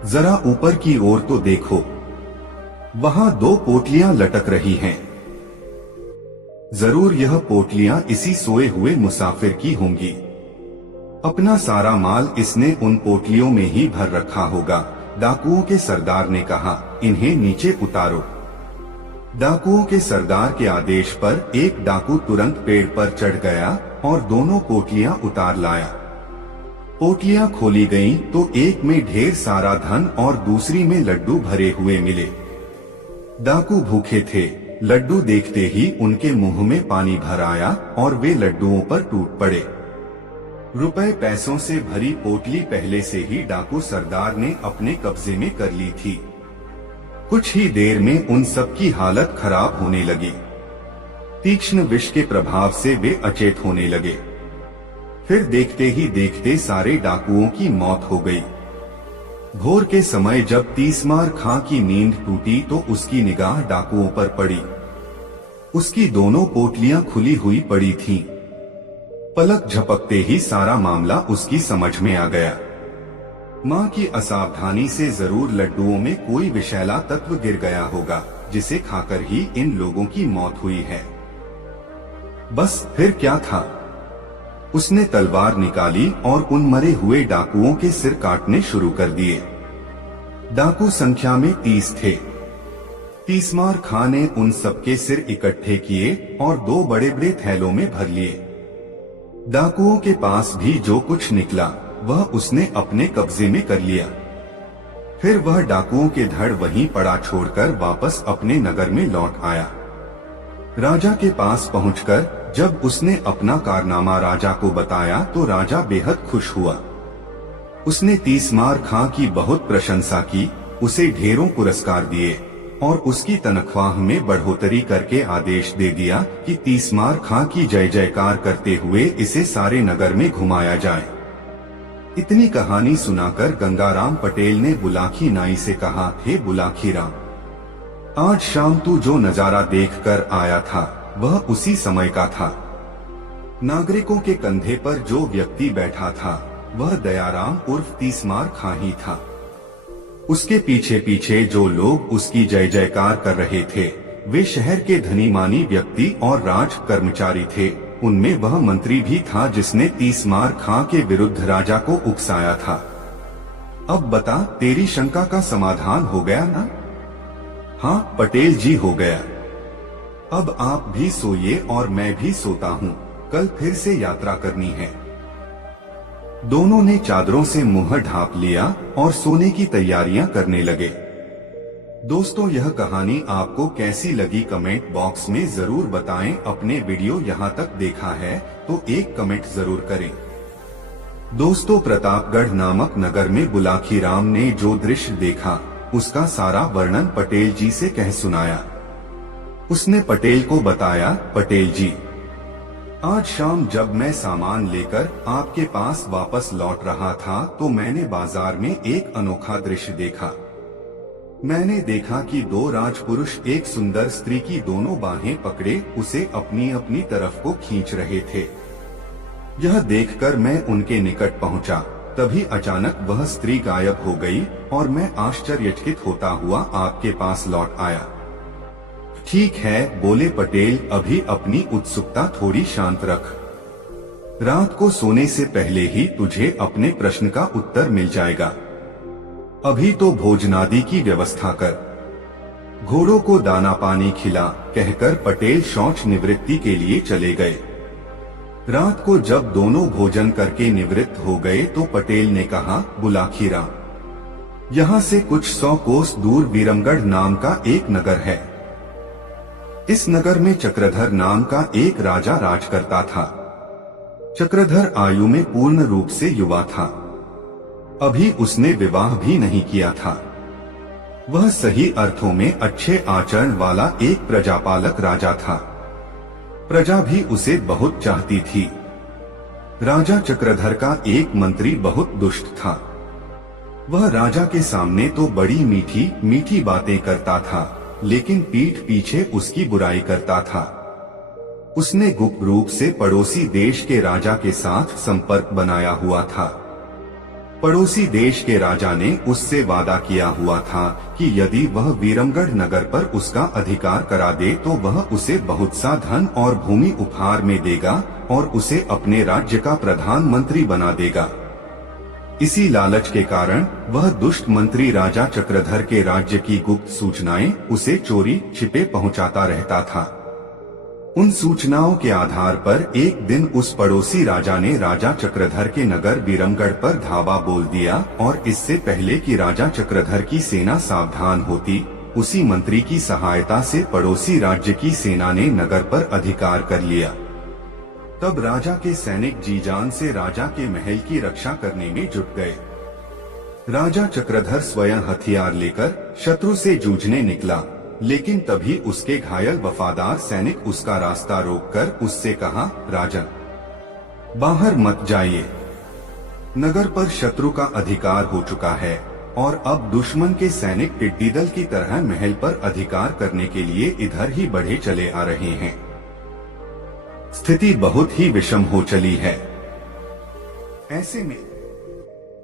जरा ऊपर की ओर तो देखो, वहां 2 पोटलियां लटक रही हैं। जरूर यह पोटलियां इसी सोए हुए मुसाफिर की होंगी। अपना सारा माल इसने उन पोटलियों में ही भर रखा होगा। डाकुओं के सरदार ने कहा, इन्हें नीचे उतारो। डाकुओं के सरदार के आदेश पर एक डाकू तुरंत पेड़ पर चढ़ गया और दोनों पोटलियां उतार लाया। पोटलियां खोली गईं तो एक में ढेर सारा धन और दूसरी में लड्डू भरे हुए मिले। डाकू भूखे थे। लड्डू देखते ही उनके मुंह में पानी भर आया और वे लड्डुओं पर टूट पड़े। रुपए पैसों से भरी पोटली पहले से ही डाकू सरदार ने अपने कब्जे में कर ली थी। कुछ ही देर में उन सब की हालत खराब होने लगी। तीक्ष्ण विष के प्रभाव से वे अचेत होने लगे। फिर देखते ही देखते सारे डाकुओं की मौत हो गई। भोर के समय जब तीसमार खां की नींद टूटी तो उसकी निगाह डाकुओं पर पड़ी। उसकी दोनों पोटलियां खुली हुई पड़ी थीं। पलक झपकते ही सारा मामला उसकी समझ में आ गया। मां की असावधानी से जरूर लड्डुओं में कोई विषैला तत्व गिर गया होगा, जिसे खाकर ही इन लोगों की मौत हुई है। बस फिर क्या था, उसने तलवार निकाली और उन मरे हुए डाकुओं के सिर काटने शुरू कर दिए। डाकू संख्या में 30 थे। तीसमार खां ने उन सबके सिर इकट्ठे किए और 2 बड़े बड़े थैलों में भर लिए। डाकुओं के पास भी जो कुछ निकला वह उसने अपने कब्जे में कर लिया। फिर वह डाकुओं के धड़ वहीं पड़ा छोड़कर वापस अपने नगर में लौट आया। राजा के पास पहुंचकर जब उसने अपना कारनामा राजा को बताया तो राजा बेहद खुश हुआ। उसने तीसमार खां की बहुत प्रशंसा की, उसे ढेरों पुरस्कार दिए और उसकी तनख्वाह में बढ़ोतरी करके आदेश दे दिया कि तीसमार खां की जय जयकार करते हुए इसे सारे नगर में घुमाया जाए। इतनी कहानी सुनाकर गंगाराम पटेल ने बुलाकी नाई से कहा, हे बुलाकी राम, आज शाम तू जो नजारा देखकर आया था वह उसी समय का था। नागरिकों के कंधे पर जो व्यक्ति बैठा था वह दयाराम उर्फ तीसमार खां ही था। उसके पीछे पीछे जो लोग उसकी जय जयकार कर रहे थे वे शहर के धनी मानी व्यक्ति और राज कर्मचारी थे। उनमें वह मंत्री भी था जिसने तीसमार खां के विरुद्ध राजा को उकसाया था। अब बता, तेरी शंका का समाधान हो गया ना? हाँ पटेल जी, हो गया। अब आप भी सोइए और मैं भी सोता हूँ, कल फिर से यात्रा करनी है। दोनों ने चादरों से मुंह ढांप लिया और सोने की तैयारियां करने लगे। दोस्तों, यह कहानी आपको कैसी लगी कमेंट बॉक्स में जरूर बताएं। अपने वीडियो यहां तक देखा है तो एक कमेंट जरूर करें। दोस्तों, प्रतापगढ़ नामक नगर में बुलाकी राम ने जो दृश्य देखा उसका सारा वर्णन पटेल जी से कह सुनाया। उसने पटेल को बताया, पटेल जी, आज शाम जब मैं सामान लेकर आपके पास वापस लौट रहा था तो मैंने बाजार में एक अनोखा दृश्य देखा। मैंने देखा कि 2 राजपुरुष एक सुंदर स्त्री की दोनों बाहें पकड़े उसे अपनी अपनी तरफ को खींच रहे थे। यह देखकर मैं उनके निकट पहुंचा, तभी अचानक वह स्त्री गायब हो गई और मैं आश्चर्यचकित होता हुआ आपके पास लौट आया। ठीक है, बोले पटेल, अभी अपनी उत्सुकता थोड़ी शांत रख। रात को सोने से पहले ही तुझे अपने प्रश्न का उत्तर मिल जाएगा। अभी तो भोजनादि की व्यवस्था कर, घोड़ों को दाना पानी खिला, कहकर पटेल शौच निवृत्ति के लिए चले गए। रात को जब दोनों भोजन करके निवृत्त हो गए तो पटेल ने कहा, बुलाकी राम, यहाँ से कुछ 100 कोस दूर विरमगढ़ नाम का एक नगर है। इस नगर में चक्रधर नाम का एक राजा राज करता था। चक्रधर आयु में पूर्ण रूप से युवा था। अभी उसने विवाह भी नहीं किया था। वह सही अर्थों में अच्छे आचरण वाला एक प्रजापालक राजा था। प्रजा भी उसे बहुत चाहती थी। राजा चक्रधर का एक मंत्री बहुत दुष्ट था। वह राजा के सामने तो बड़ी मीठी मीठी बातें करता था, लेकिन पीठ पीछे उसकी बुराई करता था। उसने गुप्त रूप से पड़ोसी देश के राजा के साथ संपर्क बनाया हुआ था। पड़ोसी देश के राजा ने उससे वादा किया हुआ था कि यदि वह विरमगढ़ नगर पर उसका अधिकार करा दे तो वह उसे बहुत सा धन और भूमि उपहार में देगा और उसे अपने राज्य का प्रधानमंत्री बना देगा। इसी लालच के कारण वह दुष्ट मंत्री राजा चक्रधर के राज्य की गुप्त सूचनाएं उसे चोरी छिपे पहुंचाता रहता था। उन सूचनाओं के आधार पर एक दिन उस पड़ोसी राजा ने राजा चक्रधर के नगर विरमगढ़ पर धावा बोल दिया और इससे पहले कि राजा चक्रधर की सेना सावधान होती, उसी मंत्री की सहायता से पड़ोसी राज्य की सेना ने नगर पर अधिकार कर लिया। तब राजा के सैनिक जी जान से राजा के महल की रक्षा करने में जुट गए। राजा चक्रधर स्वयं हथियार लेकर शत्रु से जूझने निकला, लेकिन तभी उसके घायल वफादार सैनिक उसका रास्ता रोककर उससे कहा, राजन, बाहर मत जाइए। नगर पर शत्रु का अधिकार हो चुका है और अब दुश्मन के सैनिक टिड्डी दल की तरह महल पर अधिकार करने के लिए इधर ही बढ़े चले आ रहे हैं। स्थिति बहुत ही विषम हो चली है। ऐसे में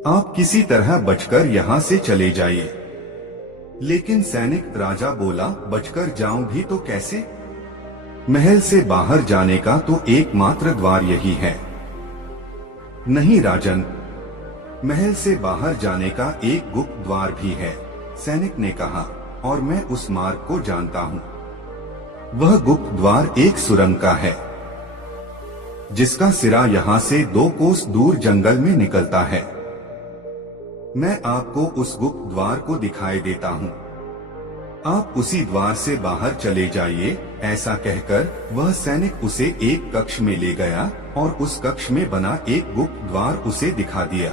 आप किसी तरह बचकर यहाँ से चले जाइए। लेकिन सैनिक राजा बोला, बचकर जाऊं भी तो कैसे? महल से बाहर जाने का तो एकमात्र द्वार यही है। नहीं राजन, महल से बाहर जाने का एक गुप्त द्वार भी है, सैनिक ने कहा, और मैं उस मार्ग को जानता हूँ। वह गुप्त द्वार एक सुरंग का है, जिसका सिरा यहाँ से 2 कोस दूर जंगल में निकलता है। मैं आपको उस गुप्त द्वार को दिखाई देता हूँ। आप उसी द्वार से बाहर चले जाइए। ऐसा कहकर वह सैनिक उसे एक कक्ष में ले गया और उस कक्ष में बना एक गुप्त द्वार उसे दिखा दिया।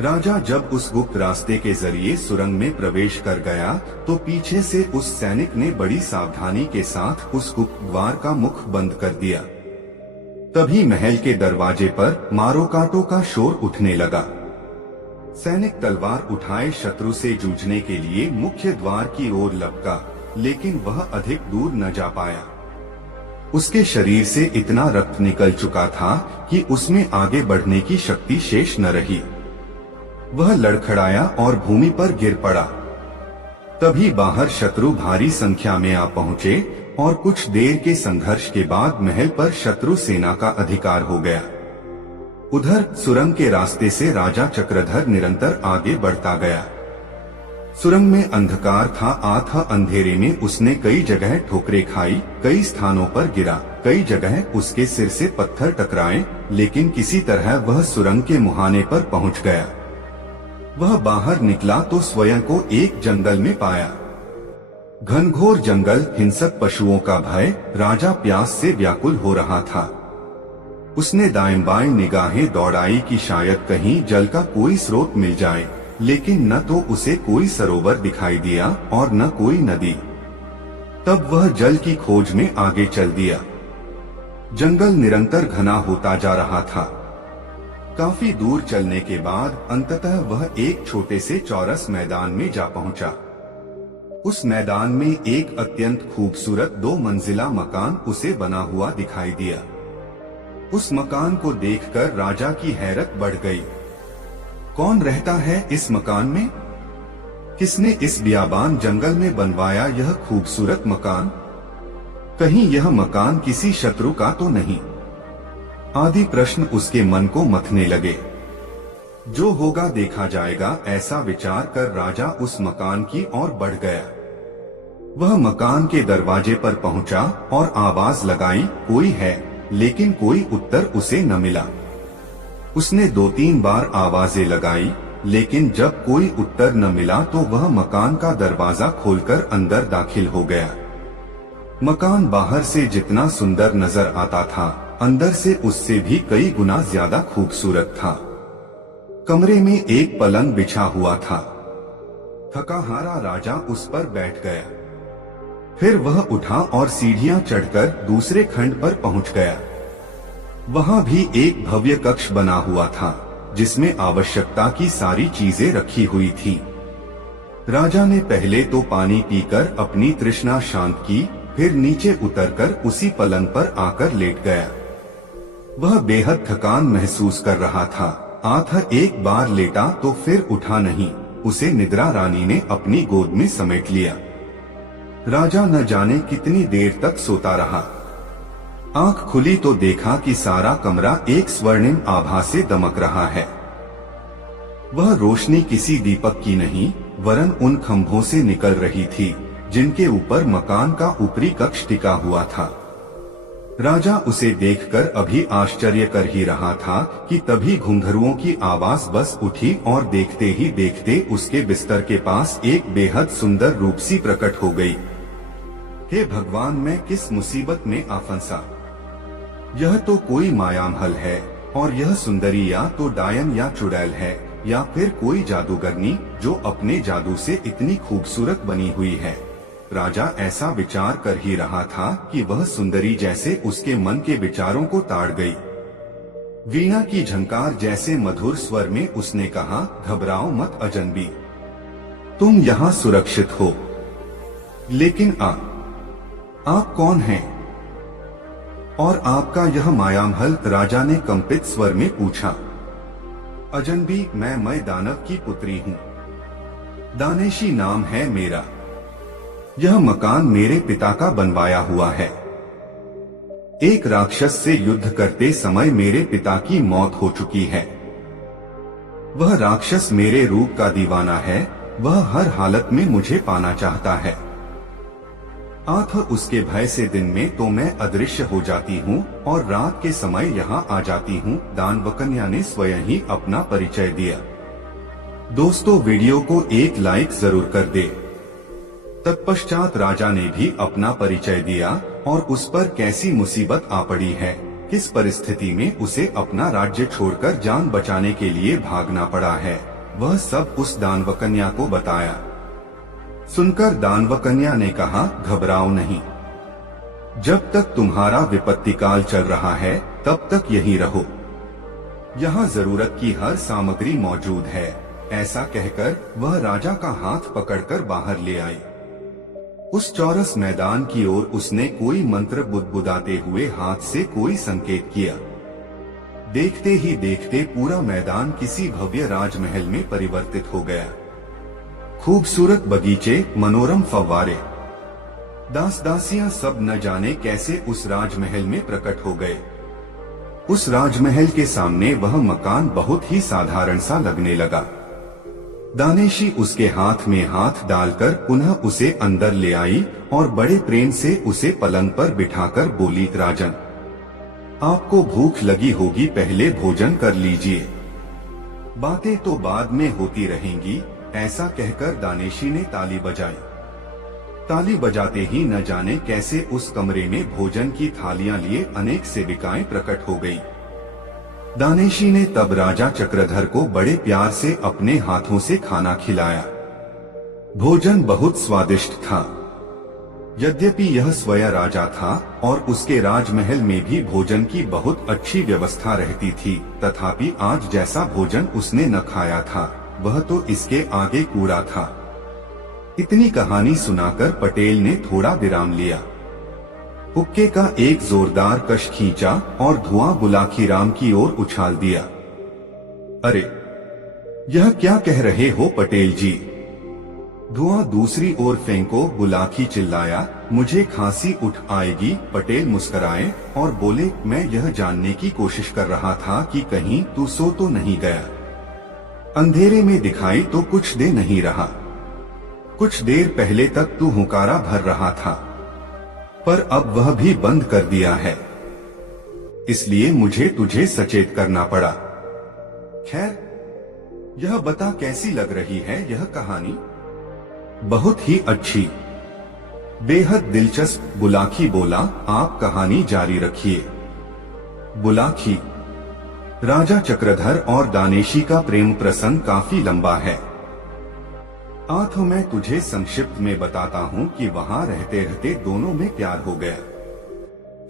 राजा जब उस गुप्त रास्ते के जरिए सुरंग में प्रवेश कर गया तो पीछे से उस सैनिक ने बड़ी सावधानी के साथ उस गुप्त द्वार का मुख बंद कर दिया। तभी महल के दरवाजे पर मारो काटो का शोर उठने लगा। सैनिक तलवार उठाए शत्रु से जूझने के लिए मुख्य द्वार की ओर लपका, लेकिन वह अधिक दूर न जा पाया। उसके शरीर से इतना रक्त निकल चुका था कि उसमें आगे बढ़ने की शक्ति शेष न रही। वह लड़खड़ाया और भूमि पर गिर पड़ा। तभी बाहर शत्रु भारी संख्या में आ पहुंचे और कुछ देर के संघर्ष के बाद महल पर शत्रु सेना का अधिकार हो गया। उधर सुरंग के रास्ते से राजा चक्रधर निरंतर आगे बढ़ता गया। सुरंग में अंधकार था। अंधेरे में उसने कई जगह ठोकरें खाई, कई स्थानों पर गिरा, कई जगह उसके सिर से पत्थर टकराए, लेकिन किसी तरह वह सुरंग के मुहाने पर पहुंच गया। वह बाहर निकला तो स्वयं को एक जंगल में पाया। घनघोर जंगल, हिंसक पशुओं का भय, राजा प्यास से व्याकुल हो रहा था। उसने दाएं बाएं निगाहें दौड़ाई कि शायद कहीं जल का कोई स्रोत मिल जाए, लेकिन न तो उसे कोई सरोवर दिखाई दिया और न कोई नदी। तब वह जल की खोज में आगे चल दिया। जंगल निरंतर घना होता जा रहा था। काफी दूर चलने के बाद अंततः वह एक छोटे से चौरस मैदान में जा पहुंचा। उस मैदान में एक अत्यंत खूबसूरत 2 मंजिला मकान उसे बना हुआ दिखाई दिया। उस मकान को देखकर राजा की हैरत बढ़ गई। कौन रहता है इस मकान में? किसने इस बियाबान जंगल में बनवाया यह खूबसूरत मकान? कहीं यह मकान किसी शत्रु का तो नहीं? आदि प्रश्न उसके मन को मथने लगे। जो होगा देखा जाएगा, ऐसा विचार कर राजा उस मकान की ओर बढ़ गया। वह मकान के दरवाजे पर पहुंचा और आवाज लगाई, कोई है, लेकिन कोई उत्तर उसे न मिला। उसने 2-3 बार आवाजें लगाई, लेकिन जब कोई उत्तर न मिला तो वह मकान का दरवाजा खोलकर अंदर दाखिल हो गया। मकान बाहर से जितना सुंदर नजर आता था, अंदर से उससे भी कई गुना ज्यादा खूबसूरत था। कमरे में एक पलंग बिछा हुआ था। थका-हारा राजा उस पर बैठ गया। फिर वह उठा और सीढ़ियां चढ़कर दूसरे खंड पर पहुंच गया। वहां भी एक भव्य कक्ष बना हुआ था, जिसमें आवश्यकता की सारी चीजें रखी हुई थी। राजा ने पहले तो पानी पीकर अपनी तृष्णा शांत की, फिर नीचे उतरकर उसी पलंग पर आकर लेट गया। वह बेहद थकान महसूस कर रहा था। एक बार लेटा तो फिर उठा नहीं। उसे निद्रा रानी ने अपनी गोद में समेट लिया। राजा न जाने कितनी देर तक सोता रहा। आंख खुली तो देखा कि सारा कमरा एक स्वर्णिम आभा से दमक रहा है। वह रोशनी किसी दीपक की नहीं, वरन उन खंभों से निकल रही थी, जिनके ऊपर मकान का ऊपरी कक्ष टिका हुआ था। राजा उसे देखकर अभी आश्चर्य कर ही रहा था कि तभी घुंघरुओं की आवाज बस उठी और देखते ही देखते उसके बिस्तर के पास एक बेहद सुंदर रूपसी प्रकट हो गई। हे भगवान, मैं किस मुसीबत में आ फंसा। यह तो कोई मायामहल है और यह सुंदरी या तो डायन या चुड़ैल है या फिर कोई जादूगरनी जो अपने जादू से इतनी खूबसूरत बनी हुई है। राजा ऐसा विचार कर ही रहा था कि वह सुंदरी जैसे उसके मन के विचारों को ताड़ गई। वीणा की झंकार जैसे मधुर स्वर में उसने कहा, घबराओ मत अजनबी, तुम यहाँ सुरक्षित हो। लेकिन आप कौन हैं? और आपका यह मायामहल? राजा ने कंपित स्वर में पूछा। अजनबी, मैं दानव की पुत्री हूँ। दानेशी नाम है मेरा। यह मकान मेरे पिता का बनवाया हुआ है। एक राक्षस से युद्ध करते समय मेरे पिता की मौत हो चुकी है। वह राक्षस मेरे रूप का दीवाना है, वह हर हालत में मुझे पाना चाहता है। आठ उसके भय से दिन में तो मैं अदृश्य हो जाती हूँ और रात के समय यहाँ आ जाती हूँ। दानवकन्या ने स्वयं ही अपना परिचय दिया। दोस्तों, वीडियो को एक लाइक जरूर कर दे। तत्पश्चात राजा ने भी अपना परिचय दिया और उस पर कैसी मुसीबत आ पड़ी है, किस परिस्थिति में उसे अपना राज्य छोड़कर जान बचाने के लिए भागना पड़ा है, वह सब उस दानवकन्या को बताया। सुनकर दानवकन्या ने कहा, घबराओ नहीं, जब तक तुम्हारा विपत्ति काल चल रहा है तब तक यहीं रहो, यहाँ जरूरत की हर सामग्री मौजूद है। ऐसा कहकर वह राजा का हाथ पकड़कर बाहर ले आई। उस चौरस मैदान की ओर उसने कोई मंत्र बुदबुदाते हुए हाथ से कोई संकेत किया। देखते ही देखते पूरा मैदान किसी भव्य राजमहल में परिवर्तित हो गया। खूबसूरत बगीचे, मनोरम फव्वारे, दास दासियां सब न जाने कैसे उस राजमहल में प्रकट हो गए। उस राजमहल के सामने वह मकान बहुत ही साधारण सा लगने लगा। दानेशी उसके हाथ में हाथ डालकर पुनः उसे अंदर ले आई और बड़े प्रेम से उसे पलंग पर बिठाकर बोली, राजन, आपको भूख लगी होगी, पहले भोजन कर लीजिए, बातें तो बाद में होती रहेंगी। ऐसा कहकर दानेशी ने ताली बजाई। ताली बजाते ही न जाने कैसे उस कमरे में भोजन की थालियां लिए अनेक सेविकाएं प्रकट हो गईं। दानेशी ने तब राजा चक्रधर को बड़े प्यार से अपने हाथों से खाना खिलाया। भोजन बहुत स्वादिष्ट था। यद्यपि यह स्वयं राजा था और उसके राजमहल में भी भोजन की बहुत अच्छी व्यवस्था रहती थी, तथापि आज जैसा भोजन उसने न खाया था वह तो इसके आगे कूड़ा था। इतनी कहानी सुनाकर पटेल ने थोड़ा विराम लिया। हुक्के का एक जोरदार कश खींचा और धुआं बुलाखीराम की ओर उछाल दिया। अरे, यह क्या कह रहे हो पटेल जी? धुआं दूसरी ओर फेंको, बुलाखी चिल्लाया। मुझे खांसी उठ आएगी। पटेल मुस्कुराए और बोले, मैं यह जानने की कोशिश कर रहा था कि कहीं तू सो तो नहीं गया। अंधेरे में दिखाई तो कुछ दे नहीं रहा। कुछ देर पहले तक तू हुंकारा भर रहा था, पर अब वह भी बंद कर दिया है, इसलिए मुझे तुझे सचेत करना पड़ा। खैर, यह बता कैसी लग रही है यह कहानी? बहुत ही अच्छी, बेहद दिलचस्प। बुलाखी बोला, आप कहानी जारी रखिए। बुलाखी, राजा चक्रधर और दानेशी का प्रेम प्रसंग काफी लंबा है। आठ मैं तुझे संक्षिप्त में बताता हूँ कि वहाँ रहते रहते दोनों में प्यार हो गया।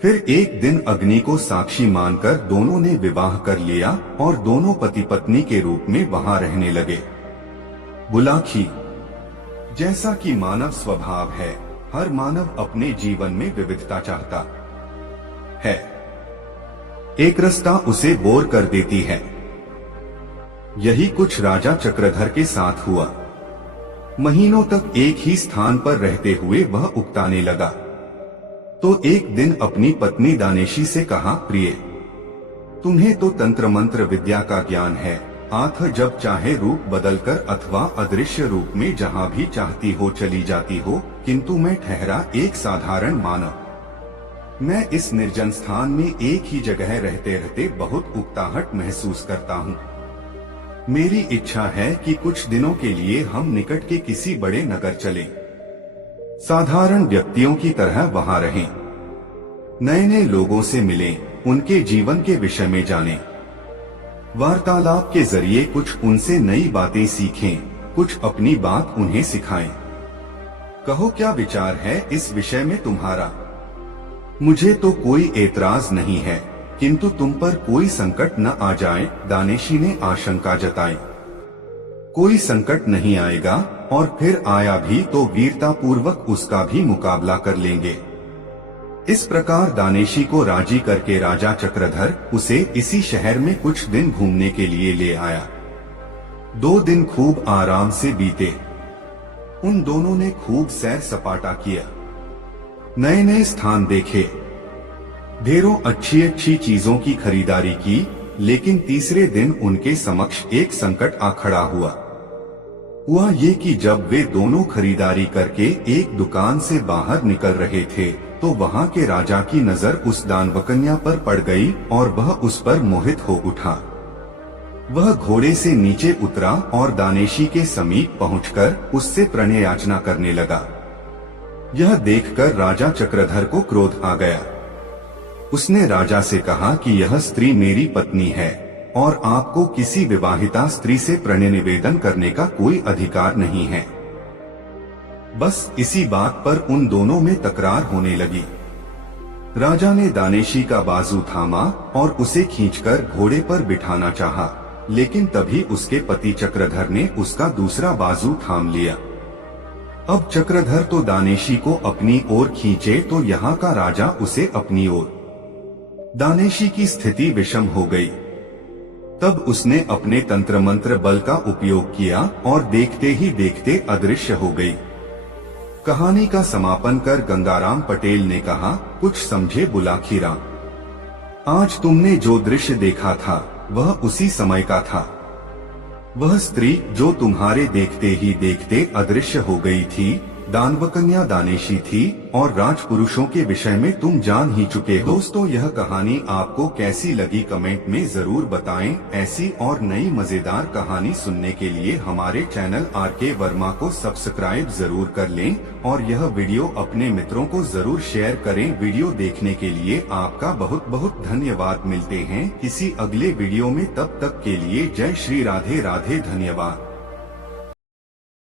फिर एक दिन अग्नि को साक्षी मानकर दोनों ने विवाह कर लिया और दोनों पति पत्नी के रूप में वहाँ रहने लगे। बुलाखी, जैसा कि मानव स्वभाव है, हर मानव अपने जीवन में विविधता चाहता है। एक रास्ता उसे बोर कर देती है। यही कुछ राजा चक्रधर के साथ हुआ। महीनों तक एक ही स्थान पर रहते हुए वह उकताने लगा। तो एक दिन अपनी पत्नी दानेशी से कहा, प्रिय, तुम्हें तो तंत्र मंत्र विद्या का ज्ञान है। आठ जब चाहे रूप बदलकर अथवा अदृश्य रूप में जहाँ भी चाहती हो चली जाती हो, किंतु मैं ठहरा एक साधारण मानव। मैं इस निर्जन स्थान में एक ही जगह रहते रहते बहुत उकताहट महसूस करता हूँ। मेरी इच्छा है कि कुछ दिनों के लिए हम निकट के किसी बड़े नगर चलें, साधारण व्यक्तियों की तरह वहां रहें, नए नए लोगों से मिलें, उनके जीवन के विषय में जानें, वार्तालाप के जरिए कुछ उनसे नई बातें सीखें, कुछ अपनी बात उन्हें सिखाएं। कहो क्या विचार है इस विषय में तुम्हारा? मुझे तो कोई एतराज नहीं है, किंतु तुम पर कोई संकट न आ जाए, दानेशी ने आशंका जताई। कोई संकट नहीं आएगा, और फिर आया भी तो वीरता पूर्वक उसका भी मुकाबला कर लेंगे। इस प्रकार दानेशी को राजी करके राजा चक्रधर उसे इसी शहर में कुछ दिन घूमने के लिए ले आया। 2 दिन खूब आराम से बीते। उन दोनों ने खूब सैर सपाटा किया, नए नए स्थान देखे, ढेरों अच्छी अच्छी चीजों की खरीदारी की, लेकिन तीसरे दिन उनके समक्ष एक संकट आ खड़ा हुआ ये कि जब वे दोनों खरीदारी करके एक दुकान से बाहर निकल रहे थे तो वहां के राजा की नजर उस दानवकन्या पर पड़ गई और वह उस पर मोहित हो उठा। वह घोड़े से नीचे उतरा और दानेशी के समीप पहुंचकर उससे प्रणय याचना करने लगा। यह देखकर राजा चक्रधर को क्रोध आ गया। उसने राजा से कहा कि यह स्त्री मेरी पत्नी है और आपको किसी विवाहिता स्त्री से प्रणय निवेदन करने का कोई अधिकार नहीं है। बस इसी बात पर उन दोनों में तकरार होने लगी। राजा ने दानेशी का बाजू थामा और उसे खींचकर घोड़े पर बिठाना चाहा, लेकिन तभी उसके पति चक्रधर ने उसका दूसरा बाजू थाम लिया। अब चक्रधर तो दानेशी को अपनी ओर खींचे तो यहाँ का राजा उसे अपनी ओर। दानेशी की स्थिति विषम हो गई। तब उसने अपने तंत्र मंत्र बल का उपयोग किया और देखते ही देखते अदृश्य हो गई। कहानी का समापन कर गंगाराम पटेल ने कहा, कुछ समझे बुलाकी राम। आज तुमने जो दृश्य देखा था वह उसी समय का था। वह स्त्री जो तुम्हारे देखते ही देखते अदृश्य हो गई थी, दानवकन्या दानेशी थी और राजपुरुषों के विषय में तुम जान ही चुके हो। दोस्तों, यह कहानी आपको कैसी लगी कमेंट में जरूर बताएं। ऐसी और नई मजेदार कहानी सुनने के लिए हमारे चैनल आरके वर्मा को सब्सक्राइब जरूर कर लें और यह वीडियो अपने मित्रों को जरूर शेयर करें। वीडियो देखने के लिए आपका बहुत बहुत धन्यवाद। मिलते हैं किसी अगले वीडियो में, तब तक के लिए जय श्री राधे राधे। धन्यवाद।